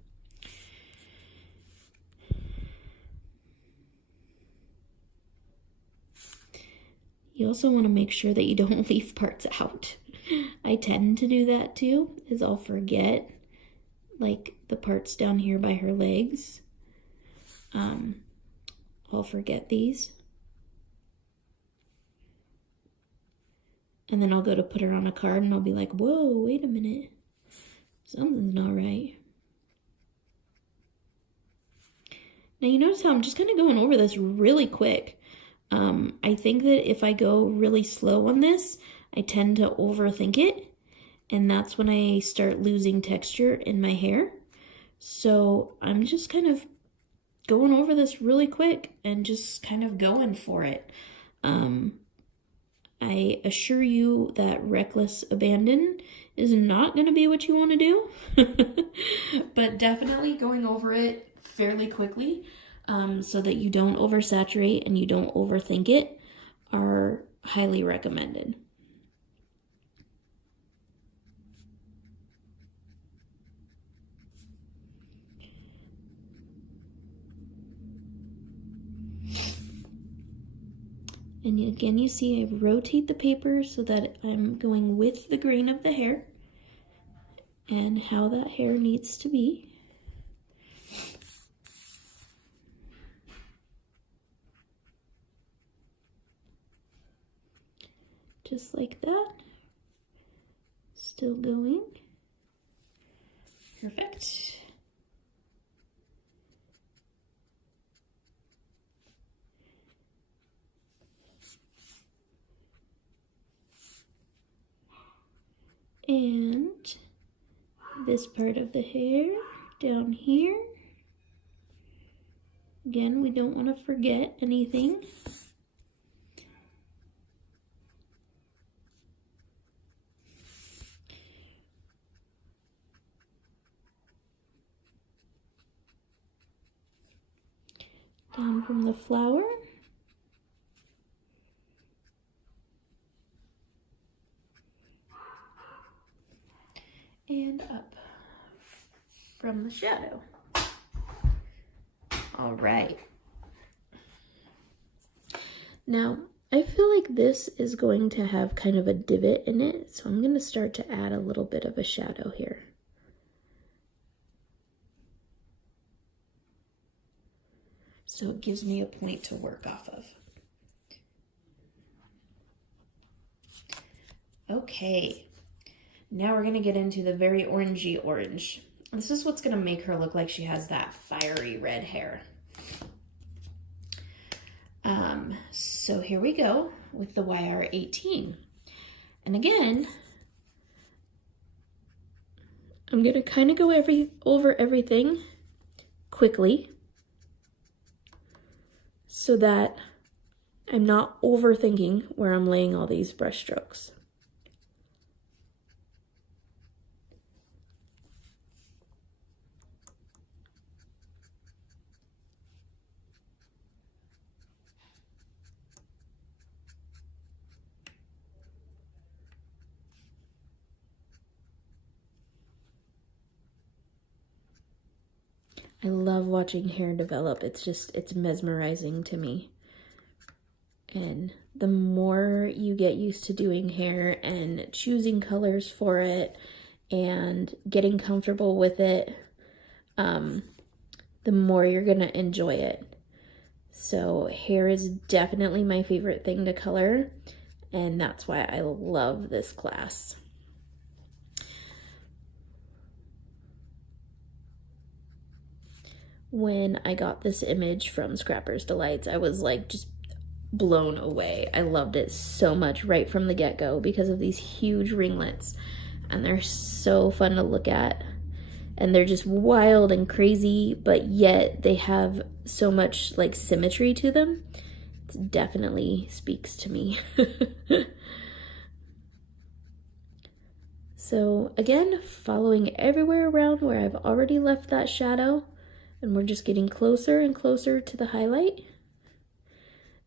You also want to make sure that you don't leave parts out. I tend to do that too, is I'll forget like the parts down here by her legs. I'll forget these. And then I'll go to put her on a card and I'll be like, whoa, wait a minute. Something's not right. Now you notice how I'm just kind of going over this really quick. I think that if I go really slow on this, I tend to overthink it, and that's when I start losing texture in my hair. So I'm just kind of going over this really quick and just kind of going for it. I assure you that reckless abandon is not going to be what you want to do, but definitely going over it fairly quickly so that you don't oversaturate and you don't overthink it are highly recommended. And again, you see I rotate the paper so that I'm going with the grain of the hair and how that hair needs to be. Just like that. Still going. Perfect. And this part of the hair down here. Again, we don't want to forget anything. Down from the flower. And up from the shadow. All right. Now, I feel like this is going to have kind of a divot in it, so I'm going to start to add a little bit of a shadow here. So it gives me a point to work off of. Okay, now we're gonna get into the very orangey orange. This is what's gonna make her look like she has that fiery red hair. So here we go with the YR18. And again, I'm gonna kind of go over everything quickly so that I'm not overthinking where I'm laying all these brush strokes. I love watching hair develop. It's mesmerizing to me. And the more you get used to doing hair and choosing colors for it and getting comfortable with it, the more you're gonna enjoy it. So hair is definitely my favorite thing to color, and that's why I love this class. When I got this image from Scrapper's Delights, I was like just blown away. I loved it so much right from the get-go because of these huge ringlets, and they're so fun to look at, and they're just wild and crazy, but yet they have so much like symmetry to them. It definitely speaks to me. So again, following everywhere around where I've already left that shadow, and we're just getting closer and closer to the highlight.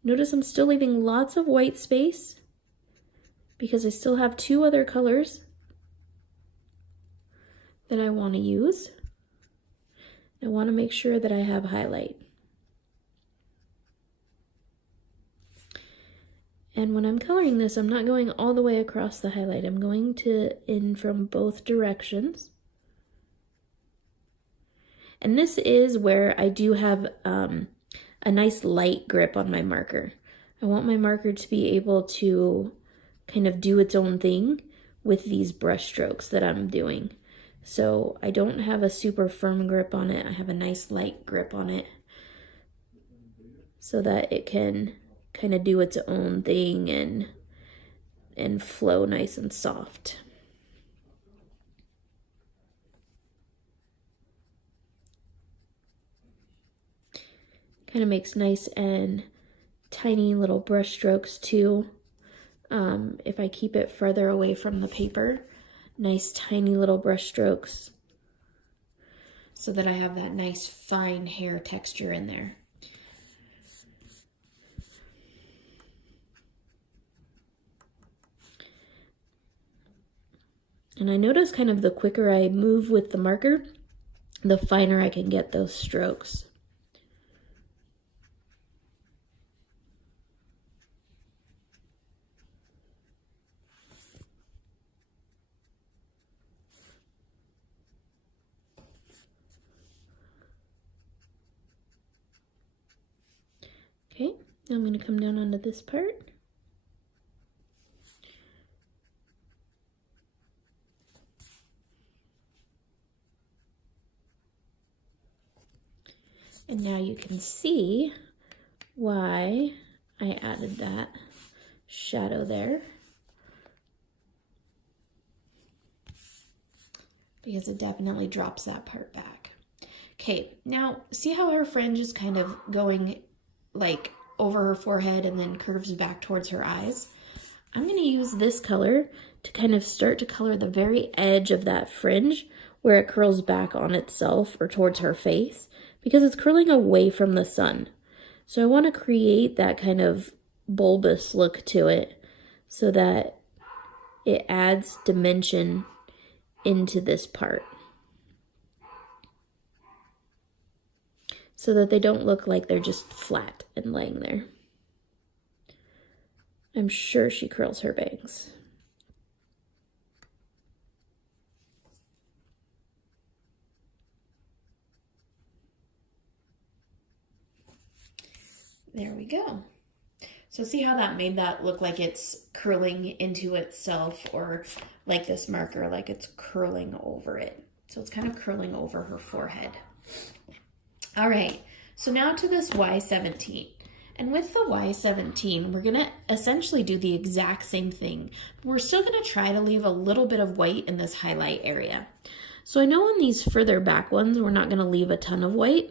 Notice I'm still leaving lots of white space because I still have two other colors that I want to use. I want to make sure that I have highlight. And when I'm coloring this, I'm not going all the way across the highlight. I'm going in from both directions. And this is where I do have a nice light grip on my marker. I want my marker to be able to kind of do its own thing with these brush strokes that I'm doing. So I don't have a super firm grip on it. I have a nice light grip on it so that it can kind of do its own thing and flow nice and soft. Kind of makes nice and tiny little brush strokes too. If I keep it further away from the paper, nice tiny little brush strokes so that I have that nice fine hair texture in there. And I notice kind of the quicker I move with the marker, the finer I can get those strokes. Now I'm going to come down onto this part. And now you can see why I added that shadow there. Because it definitely drops that part back. Okay, now see how her fringe is kind of going like over her forehead and then curves back towards her eyes? I'm going to use this color to kind of start to color the very edge of that fringe where it curls back on itself or towards her face, because it's curling away from the sun. So I want to create that kind of bulbous look to it so that it adds dimension into this part, so that they don't look like they're just flat and laying there. I'm sure she curls her bangs. There we go. So see how that made that look like it's curling into itself, or like this marker, like it's curling over it. So it's kind of curling over her forehead. All right, so now to this Y17. And with the Y17, we're gonna essentially do the exact same thing. We're still gonna try to leave a little bit of white in this highlight area. So I know on these further back ones, we're not gonna leave a ton of white.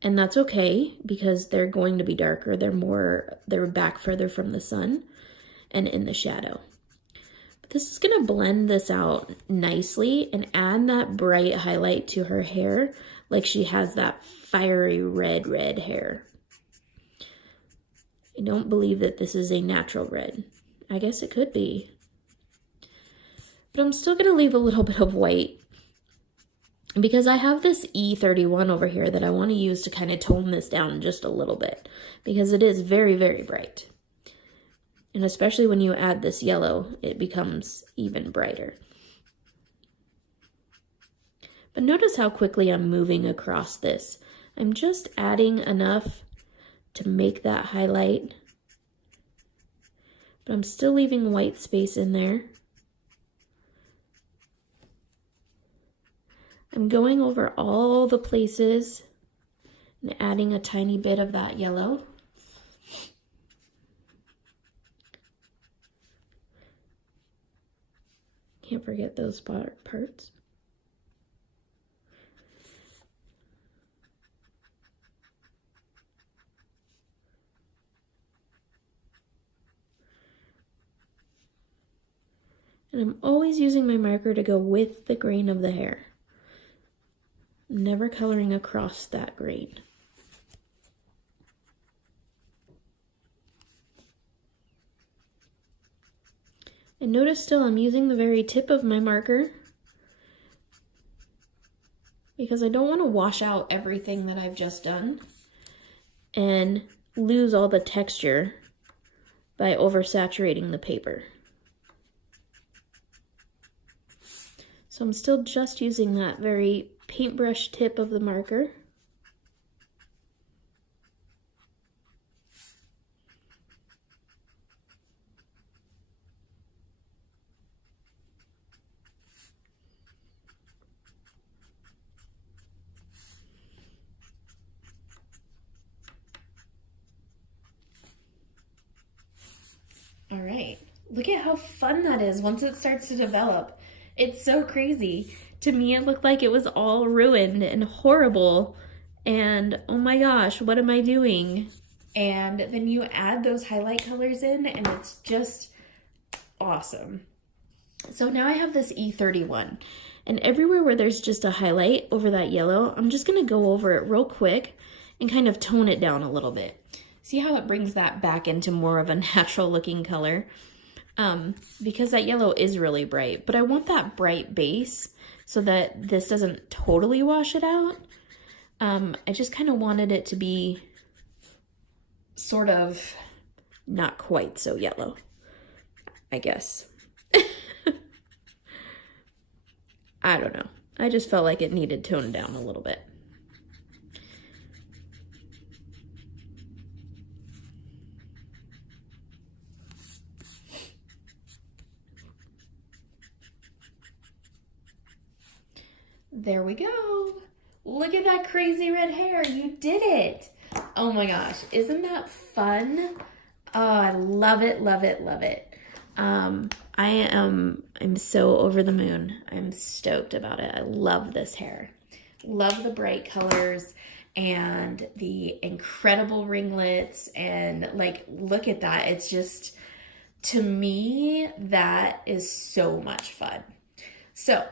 And that's okay, because they're going to be darker. They're back further from the sun and in the shadow. But this is gonna blend this out nicely and add that bright highlight to her hair, like she has that fiery red hair. I don't believe that this is a natural red. I guess it could be. But I'm still gonna leave a little bit of white, because I have this E31 over here that I want to use to kind of tone this down just a little bit, because it is very, very bright. And especially when you add this yellow, it becomes even brighter. But notice how quickly I'm moving across this. I'm just adding enough to make that highlight, but I'm still leaving white space in there. I'm going over all the places and adding a tiny bit of that yellow. Can't forget those parts. And I'm always using my marker to go with the grain of the hair. I'm never coloring across that grain. And notice still I'm using the very tip of my marker, because I don't want to wash out everything that I've just done and lose all the texture by oversaturating the paper. So I'm still just using that very paintbrush tip of the marker. All right, look at how fun that is once it starts to develop. It's so crazy. To me, it looked like it was all ruined and horrible. And oh my gosh, what am I doing? And then you add those highlight colors in and it's just awesome. So now I have this E31. And everywhere where there's just a highlight over that yellow, I'm just gonna go over it real quick and kind of tone it down a little bit. See how it brings that back into more of a natural looking color? Because that yellow is really bright, but I want that bright base so that this doesn't totally wash it out. I just kind of wanted it to be sort of not quite so yellow, I guess. I don't know. I just felt like it needed toned down a little bit. There we go. Look at that crazy red hair. You did it. Oh my gosh. Isn't that fun? Oh, I love it, love it, love it. I'm so over the moon. I'm stoked about it. I love this hair. Love the bright colors and the incredible ringlets, and like, look at that. It's just, to me, that is so much fun. So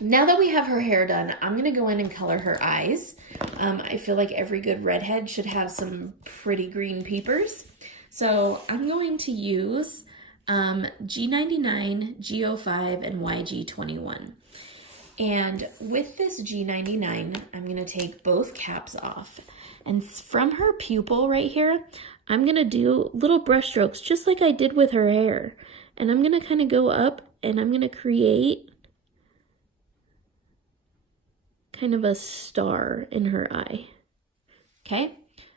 now that we have her hair done, I'm gonna go in and color her eyes. I feel like every good redhead should have some pretty green peepers. So I'm going to use G99, G05, and YG21. And with this G99, I'm going to take both caps off. And from her pupil right here, I'm going to do little brush strokes just like I did with her hair. And I'm going to kind of go up and I'm going to create kind of a star in her eye. Okay?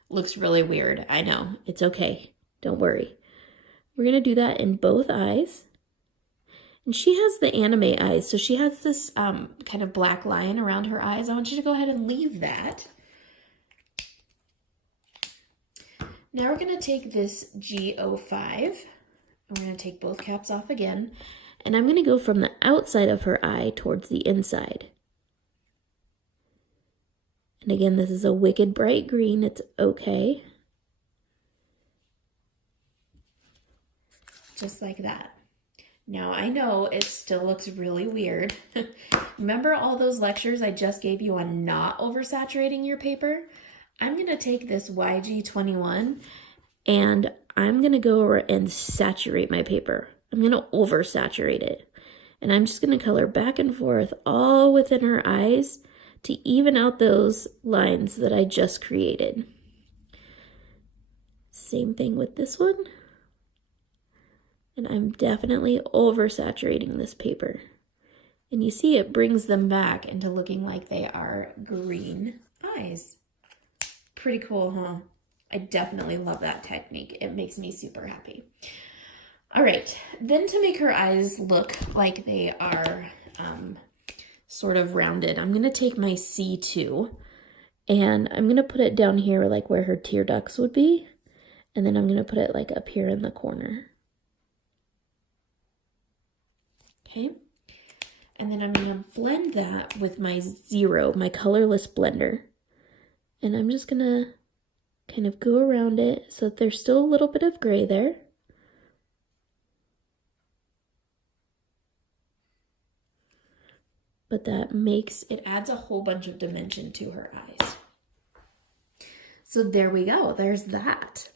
Looks really weird. I know. It's okay. Don't worry. We're going to do that in both eyes. And she has the anime eyes, so she has this kind of black line around her eyes. I want you to go ahead and leave that. Now we're going to take this G05, and we're going to take both caps off again. And I'm going to go from the outside of her eye towards the inside. And again, this is a wicked bright green. It's okay. Just like that. Now, I know it still looks really weird. Remember all those lectures I just gave you on not oversaturating your paper? I'm going to take this YG21 and I'm going to go over and saturate my paper. I'm going to oversaturate it. And I'm just going to color back and forth all within her eyes to even out those lines that I just created. Same thing with this one. And I'm definitely oversaturating this paper. And you see it brings them back into looking like they are green eyes. Pretty cool, huh? I definitely love that technique. It makes me super happy. All right, then to make her eyes look like they are sort of rounded, I'm going to take my C2 and I'm going to put it down here like where her tear ducts would be. And then I'm going to put it like up here in the corner. Okay, and then I'm going to blend that with my 0, my colorless blender. And I'm just going to kind of go around it so that there's still a little bit of gray there. But that makes, it adds a whole bunch of dimension to her eyes. So there we go, there's that.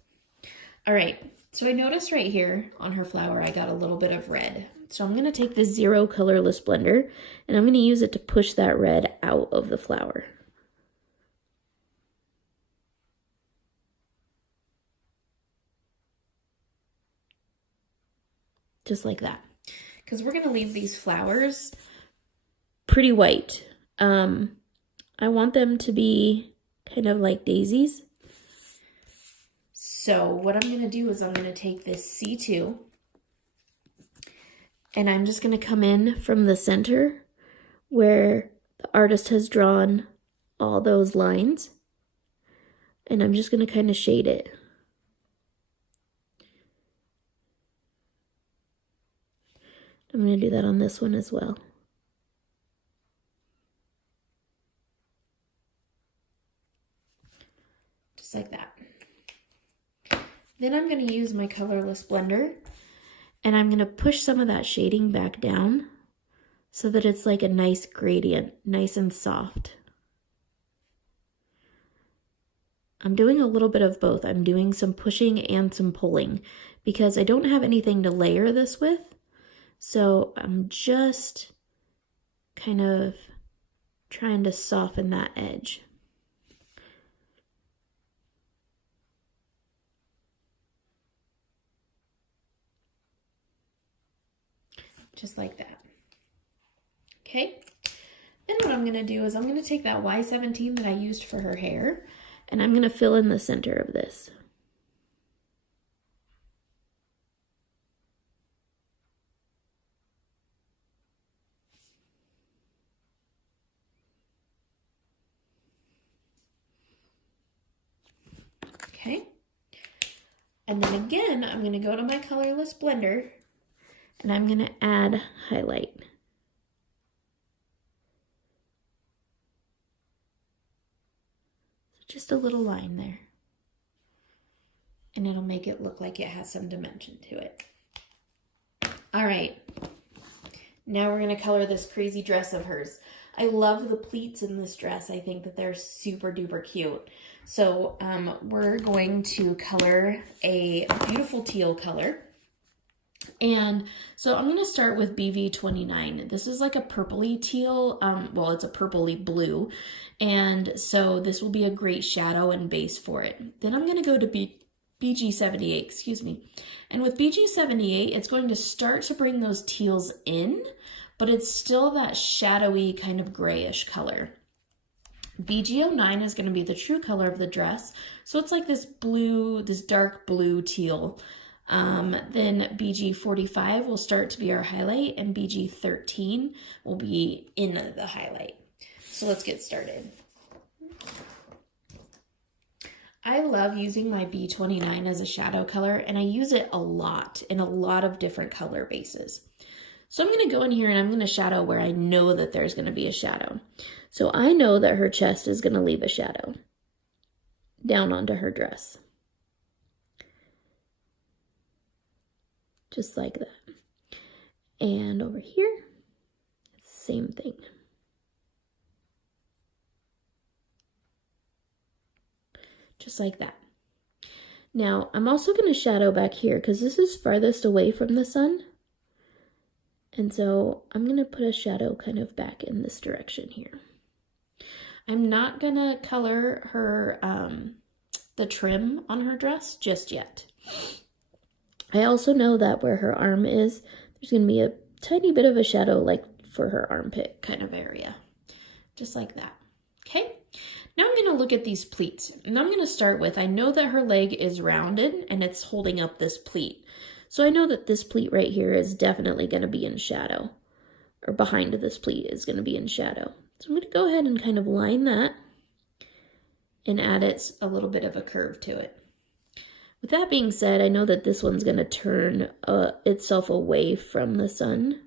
All right, so I noticed right here on her flower, I got a little bit of red. So I'm going to take the 0 colorless blender and I'm going to use it to push that red out of the flower. Just like that. Because we're going to leave these flowers pretty white. I want them to be kind of like daisies. So what I'm going to do is I'm going to take this C2 and I'm just going to come in from the center where the artist has drawn all those lines. And I'm just going to kind of shade it. I'm going to do that on this one as well. Just like that. Then I'm going to use my colorless blender and I'm going to push some of that shading back down so that it's like a nice gradient, nice and soft. I'm doing a little bit of both. I'm doing some pushing and some pulling because I don't have anything to layer this with. So I'm just kind of trying to soften that edge. Just like that. Okay. Then what I'm going to do is I'm going to take that Y17 that I used for her hair and I'm going to fill in the center of this. Okay. And then again, I'm going to go to my colorless blender and I'm going to add highlight. Just a little line there. And it'll make it look like it has some dimension to it. All right. Now we're going to color this crazy dress of hers. I love the pleats in this dress. I think that they're super duper cute. So we're going to color a beautiful teal color. And so I'm going to start with BV29. This is like a purpley teal. Well, it's a purpley blue. And so this will be a great shadow and base for it. Then I'm going to go to BG78, excuse me. And with BG78, it's going to start to bring those teals in, but it's still that shadowy kind of grayish color. BG09 is going to be the true color of the dress. So it's like this blue, this dark blue teal. Then BG45 will start to be our highlight, and BG13 will be in the highlight. So let's get started. I love using my B29 as a shadow color, and I use it a lot in a lot of different color bases. So I'm going to go in here and I'm going to shadow where I know that there's going to be a shadow. So I know that her chest is going to leave a shadow down onto her dress. Just like that. And over here, same thing. Just like that. Now, I'm also going to shadow back here because this is farthest away from the sun. And so I'm going to put a shadow kind of back in this direction here. I'm not going to color her, the trim on her dress just yet. I also know that where her arm is, there's going to be a tiny bit of a shadow like for her armpit kind of area. Just like that. Okay. Now I'm going to look at these pleats, and I'm going to start with, I know that her leg is rounded and it's holding up this pleat. So I know that this pleat right here is definitely going to be in shadow, or behind this pleat is going to be in shadow. So I'm going to go ahead and kind of line that and add it a little bit of a curve to it. With that being said, I know that this one's going to turn itself away from the sun.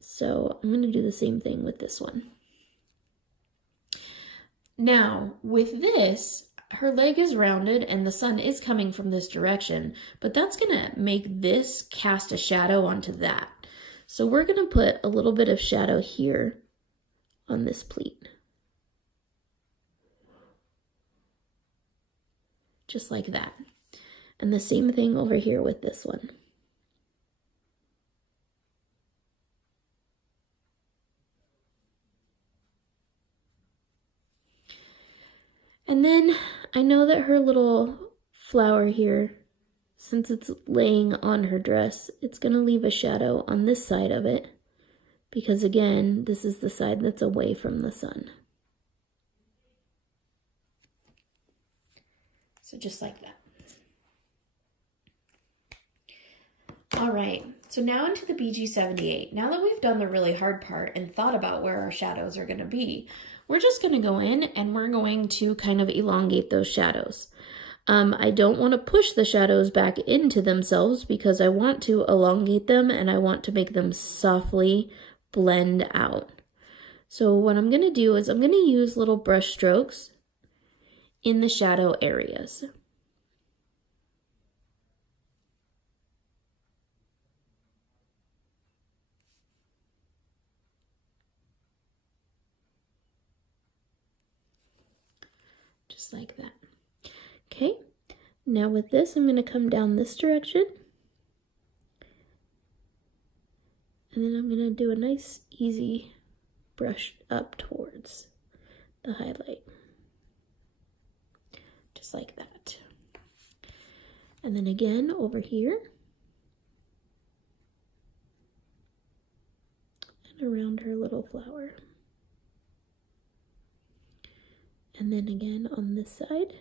So I'm going to do the same thing with this one. Now, with this, her leg is rounded and the sun is coming from this direction, but that's going to make this cast a shadow onto that. So we're going to put a little bit of shadow here on this pleat. Just like that. And the same thing over here with this one. And then I know that her little flower here, since it's laying on her dress, it's going to leave a shadow on this side of it. Because again, this is the side that's away from the sun. So just like that. All right, so now into the BG78. Now that we've done the really hard part and thought about where our shadows are going to be, we're just going to go in and we're going to kind of elongate those shadows. I don't want to push the shadows back into themselves because I want to elongate them and I want to make them softly blend out. So what I'm going to do is I'm going to use little brush strokes in the shadow areas. Just like that. Okay, now with this, I'm going to come down this direction. And then I'm going to do a nice, easy brush up towards the highlight. Just like that. And then again, over here. And around her little flower. And then again on this side.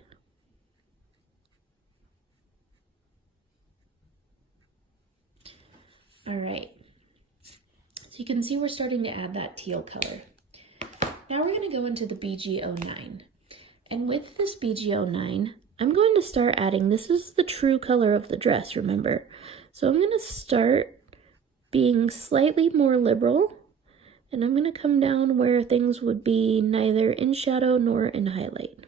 All right. So you can see we're starting to add that teal color. Now we're going to go into the BG09. And with this BG09, I'm going to start adding, this is the true color of the dress, remember? So I'm going to start being slightly more liberal, and I'm going to come down where things would be neither in shadow nor in highlight.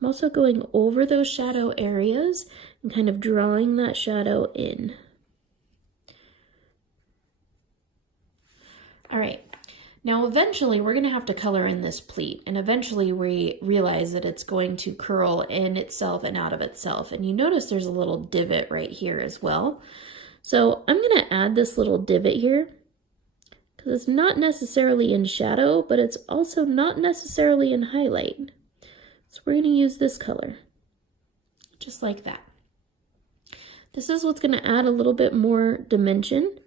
I'm also going over those shadow areas and kind of drawing that shadow in. All right, now eventually we're going to have to color in this pleat, and eventually we realize that it's going to curl in itself and out of itself. And you notice there's a little divot right here as well. So I'm going to add this little divot here because it's not necessarily in shadow, but it's also not necessarily in highlight. So we're going to use this color, just like that. This is what's going to add a little bit more dimension.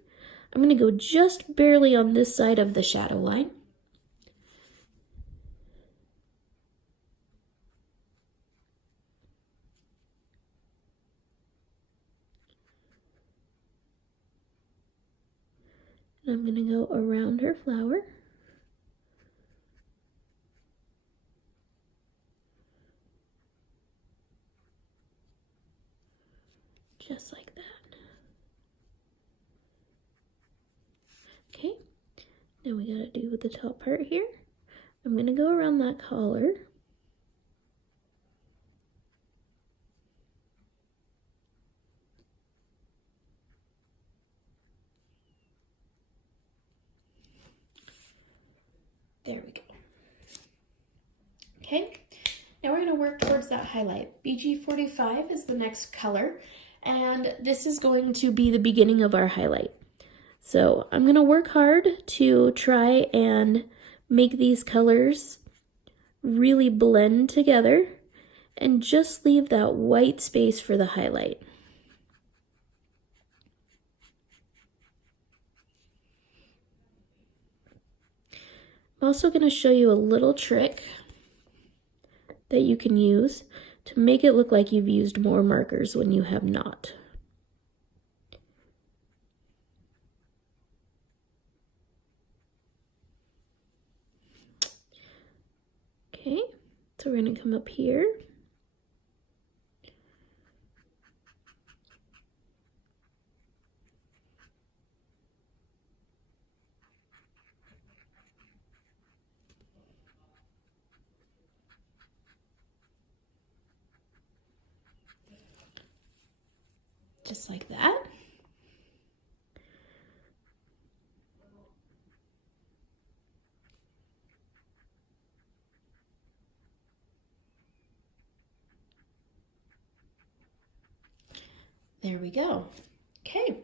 I'm going to go just barely on this side of the shadow line. And I'm going to go around her flower. Just like that. Okay, now we gotta do with the top part here. I'm gonna go around that collar. There we go. Okay, now we're gonna work towards that highlight. BG45 is the next color, and this is going to be the beginning of our highlight. So I'm going to work hard to try and make these colors really blend together and just leave that white space for the highlight. I'm also going to show you a little trick that you can use to make it look like you've used more markers when you have not. Okay, so we're going to come up here. Just like that. There we go. Okay.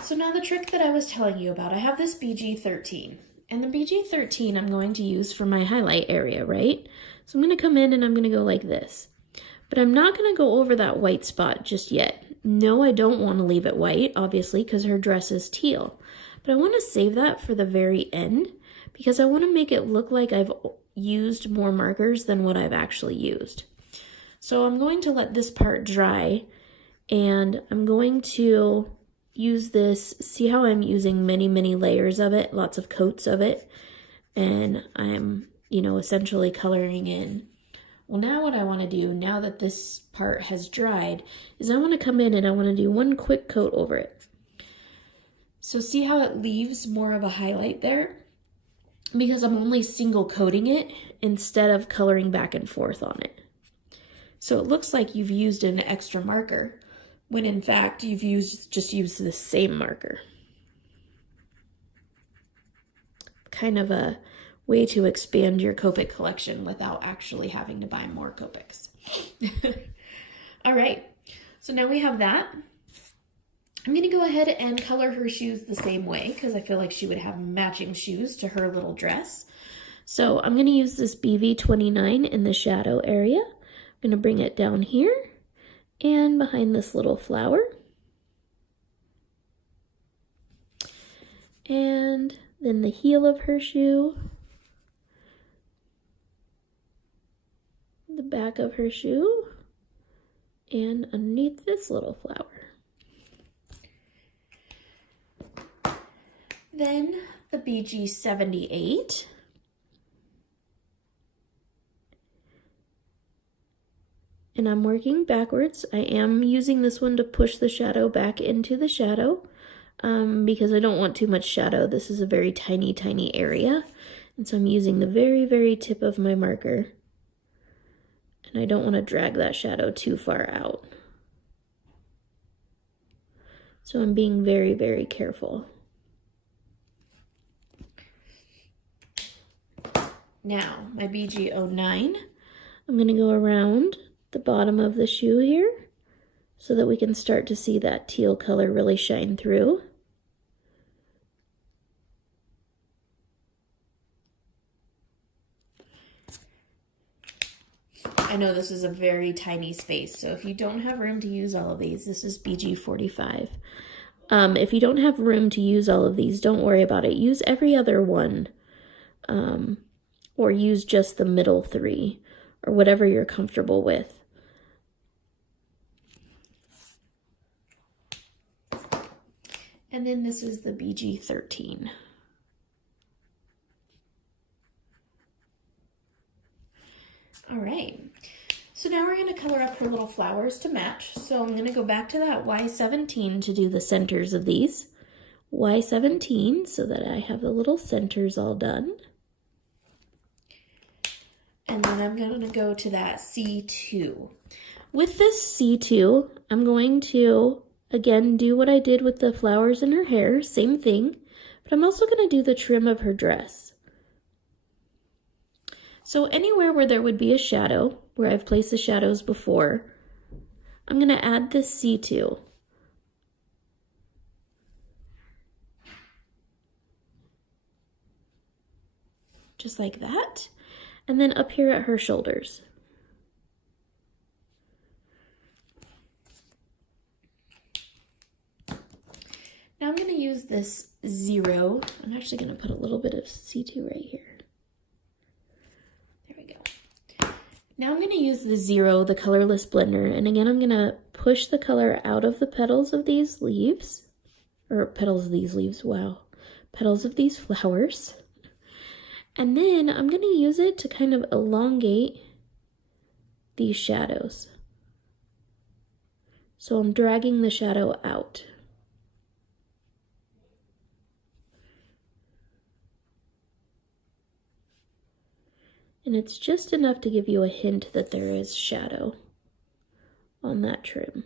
So now the trick that I was telling you about, I have this BG13. And the BG13 I'm going to use for my highlight area, right? So I'm going to come in and I'm going to go like this. But I'm not going to go over that white spot just yet. No, I don't want to leave it white, obviously, because her dress is teal. But I want to save that for the very end because I want to make it look like I've used more markers than what I've actually used. So I'm going to let this part dry, and I'm going to use this. See how I'm using many, many layers of it, lots of coats of it, and I'm, essentially coloring in. Well, now what I want to do, now that this part has dried, is I want to come in and I want to do one quick coat over it. So see how it leaves more of a highlight there? Because I'm only single coating it instead of coloring back and forth on it. So it looks like you've used an extra marker, when in fact you've just used the same marker. Kind of a way to expand your Copic collection without actually having to buy more Copics. All right, so now we have that. I'm gonna go ahead and color her shoes the same way because I feel like she would have matching shoes to her little dress. So I'm gonna use this BV29 in the shadow area. I'm gonna bring it down here and behind this little flower. And then the heel of her shoe, the back of her shoe, and underneath this little flower. Then the BG78. And I'm working backwards. I am using this one to push the shadow back into the shadow because I don't want too much shadow. This is a very tiny, tiny area. And so I'm using the very, very tip of my marker. And I don't want to drag that shadow too far out. So I'm being very, very careful. Now, my BG09, I'm going to go around the bottom of the shoe here so that we can start to see that teal color really shine through. I know this is a very tiny space, so if you don't have room to use all of these, this is BG45. If you don't have room to use all of these, don't worry about it. Use every other one, or use just the middle three, or whatever you're comfortable with. And then this is the BG13. All right, so now we're going to color up her little flowers to match. So I'm going to go back to that Y17 to do the centers of these. Y17 so that I have the little centers all done. And then I'm going to go to that C2. With this C2, I'm going to, again, do what I did with the flowers in her hair, same thing, but I'm also going to do the trim of her dress. So anywhere where there would be a shadow, where I've placed the shadows before, I'm going to add this C2. Just like that. And then up here at her shoulders. Now I'm going to use this 0. I'm actually going to put a little bit of C2 right here. There we go. Now I'm going to use the 0, the colorless blender, and again I'm going to push the color out of the petals of these leaves, or petals of these leaves, wow, petals of these flowers. And then I'm going to use it to kind of elongate these shadows. So I'm dragging the shadow out. And it's just enough to give you a hint that there is shadow on that trim.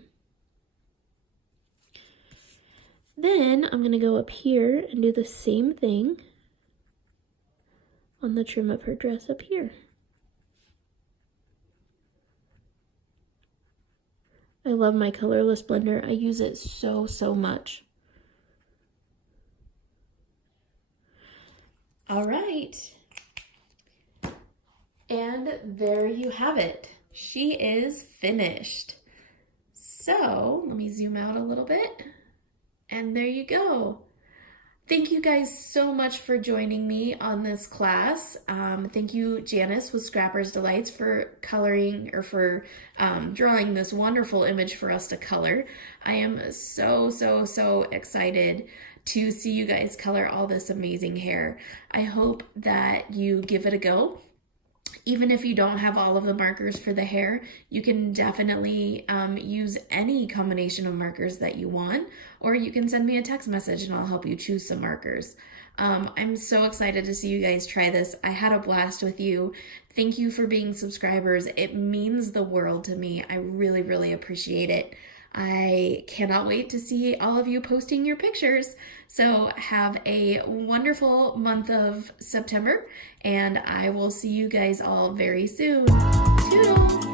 Then I'm going to go up here and do the same thing on the trim of her dress up here. I love my colorless blender. I use it so, so much. All right. And there you have it. She is finished. So let me zoom out a little bit. And there you go. Thank you guys so much for joining me on this class. Thank you, Janice with Scrapper's Delights, for coloring or for drawing this wonderful image for us to color. I am so, so, so excited to see you guys color all this amazing hair. I hope that you give it a go. Even if you don't have all of the markers for the hair, you can definitely use any combination of markers that you want, or you can send me a text message and I'll help you choose some markers. I'm so excited to see you guys try this. I had a blast with you. Thank you for being subscribers. It means the world to me. I really, really appreciate it. I cannot wait to see all of you posting your pictures. So have a wonderful month of September, and I will see you guys all very soon. Toodles!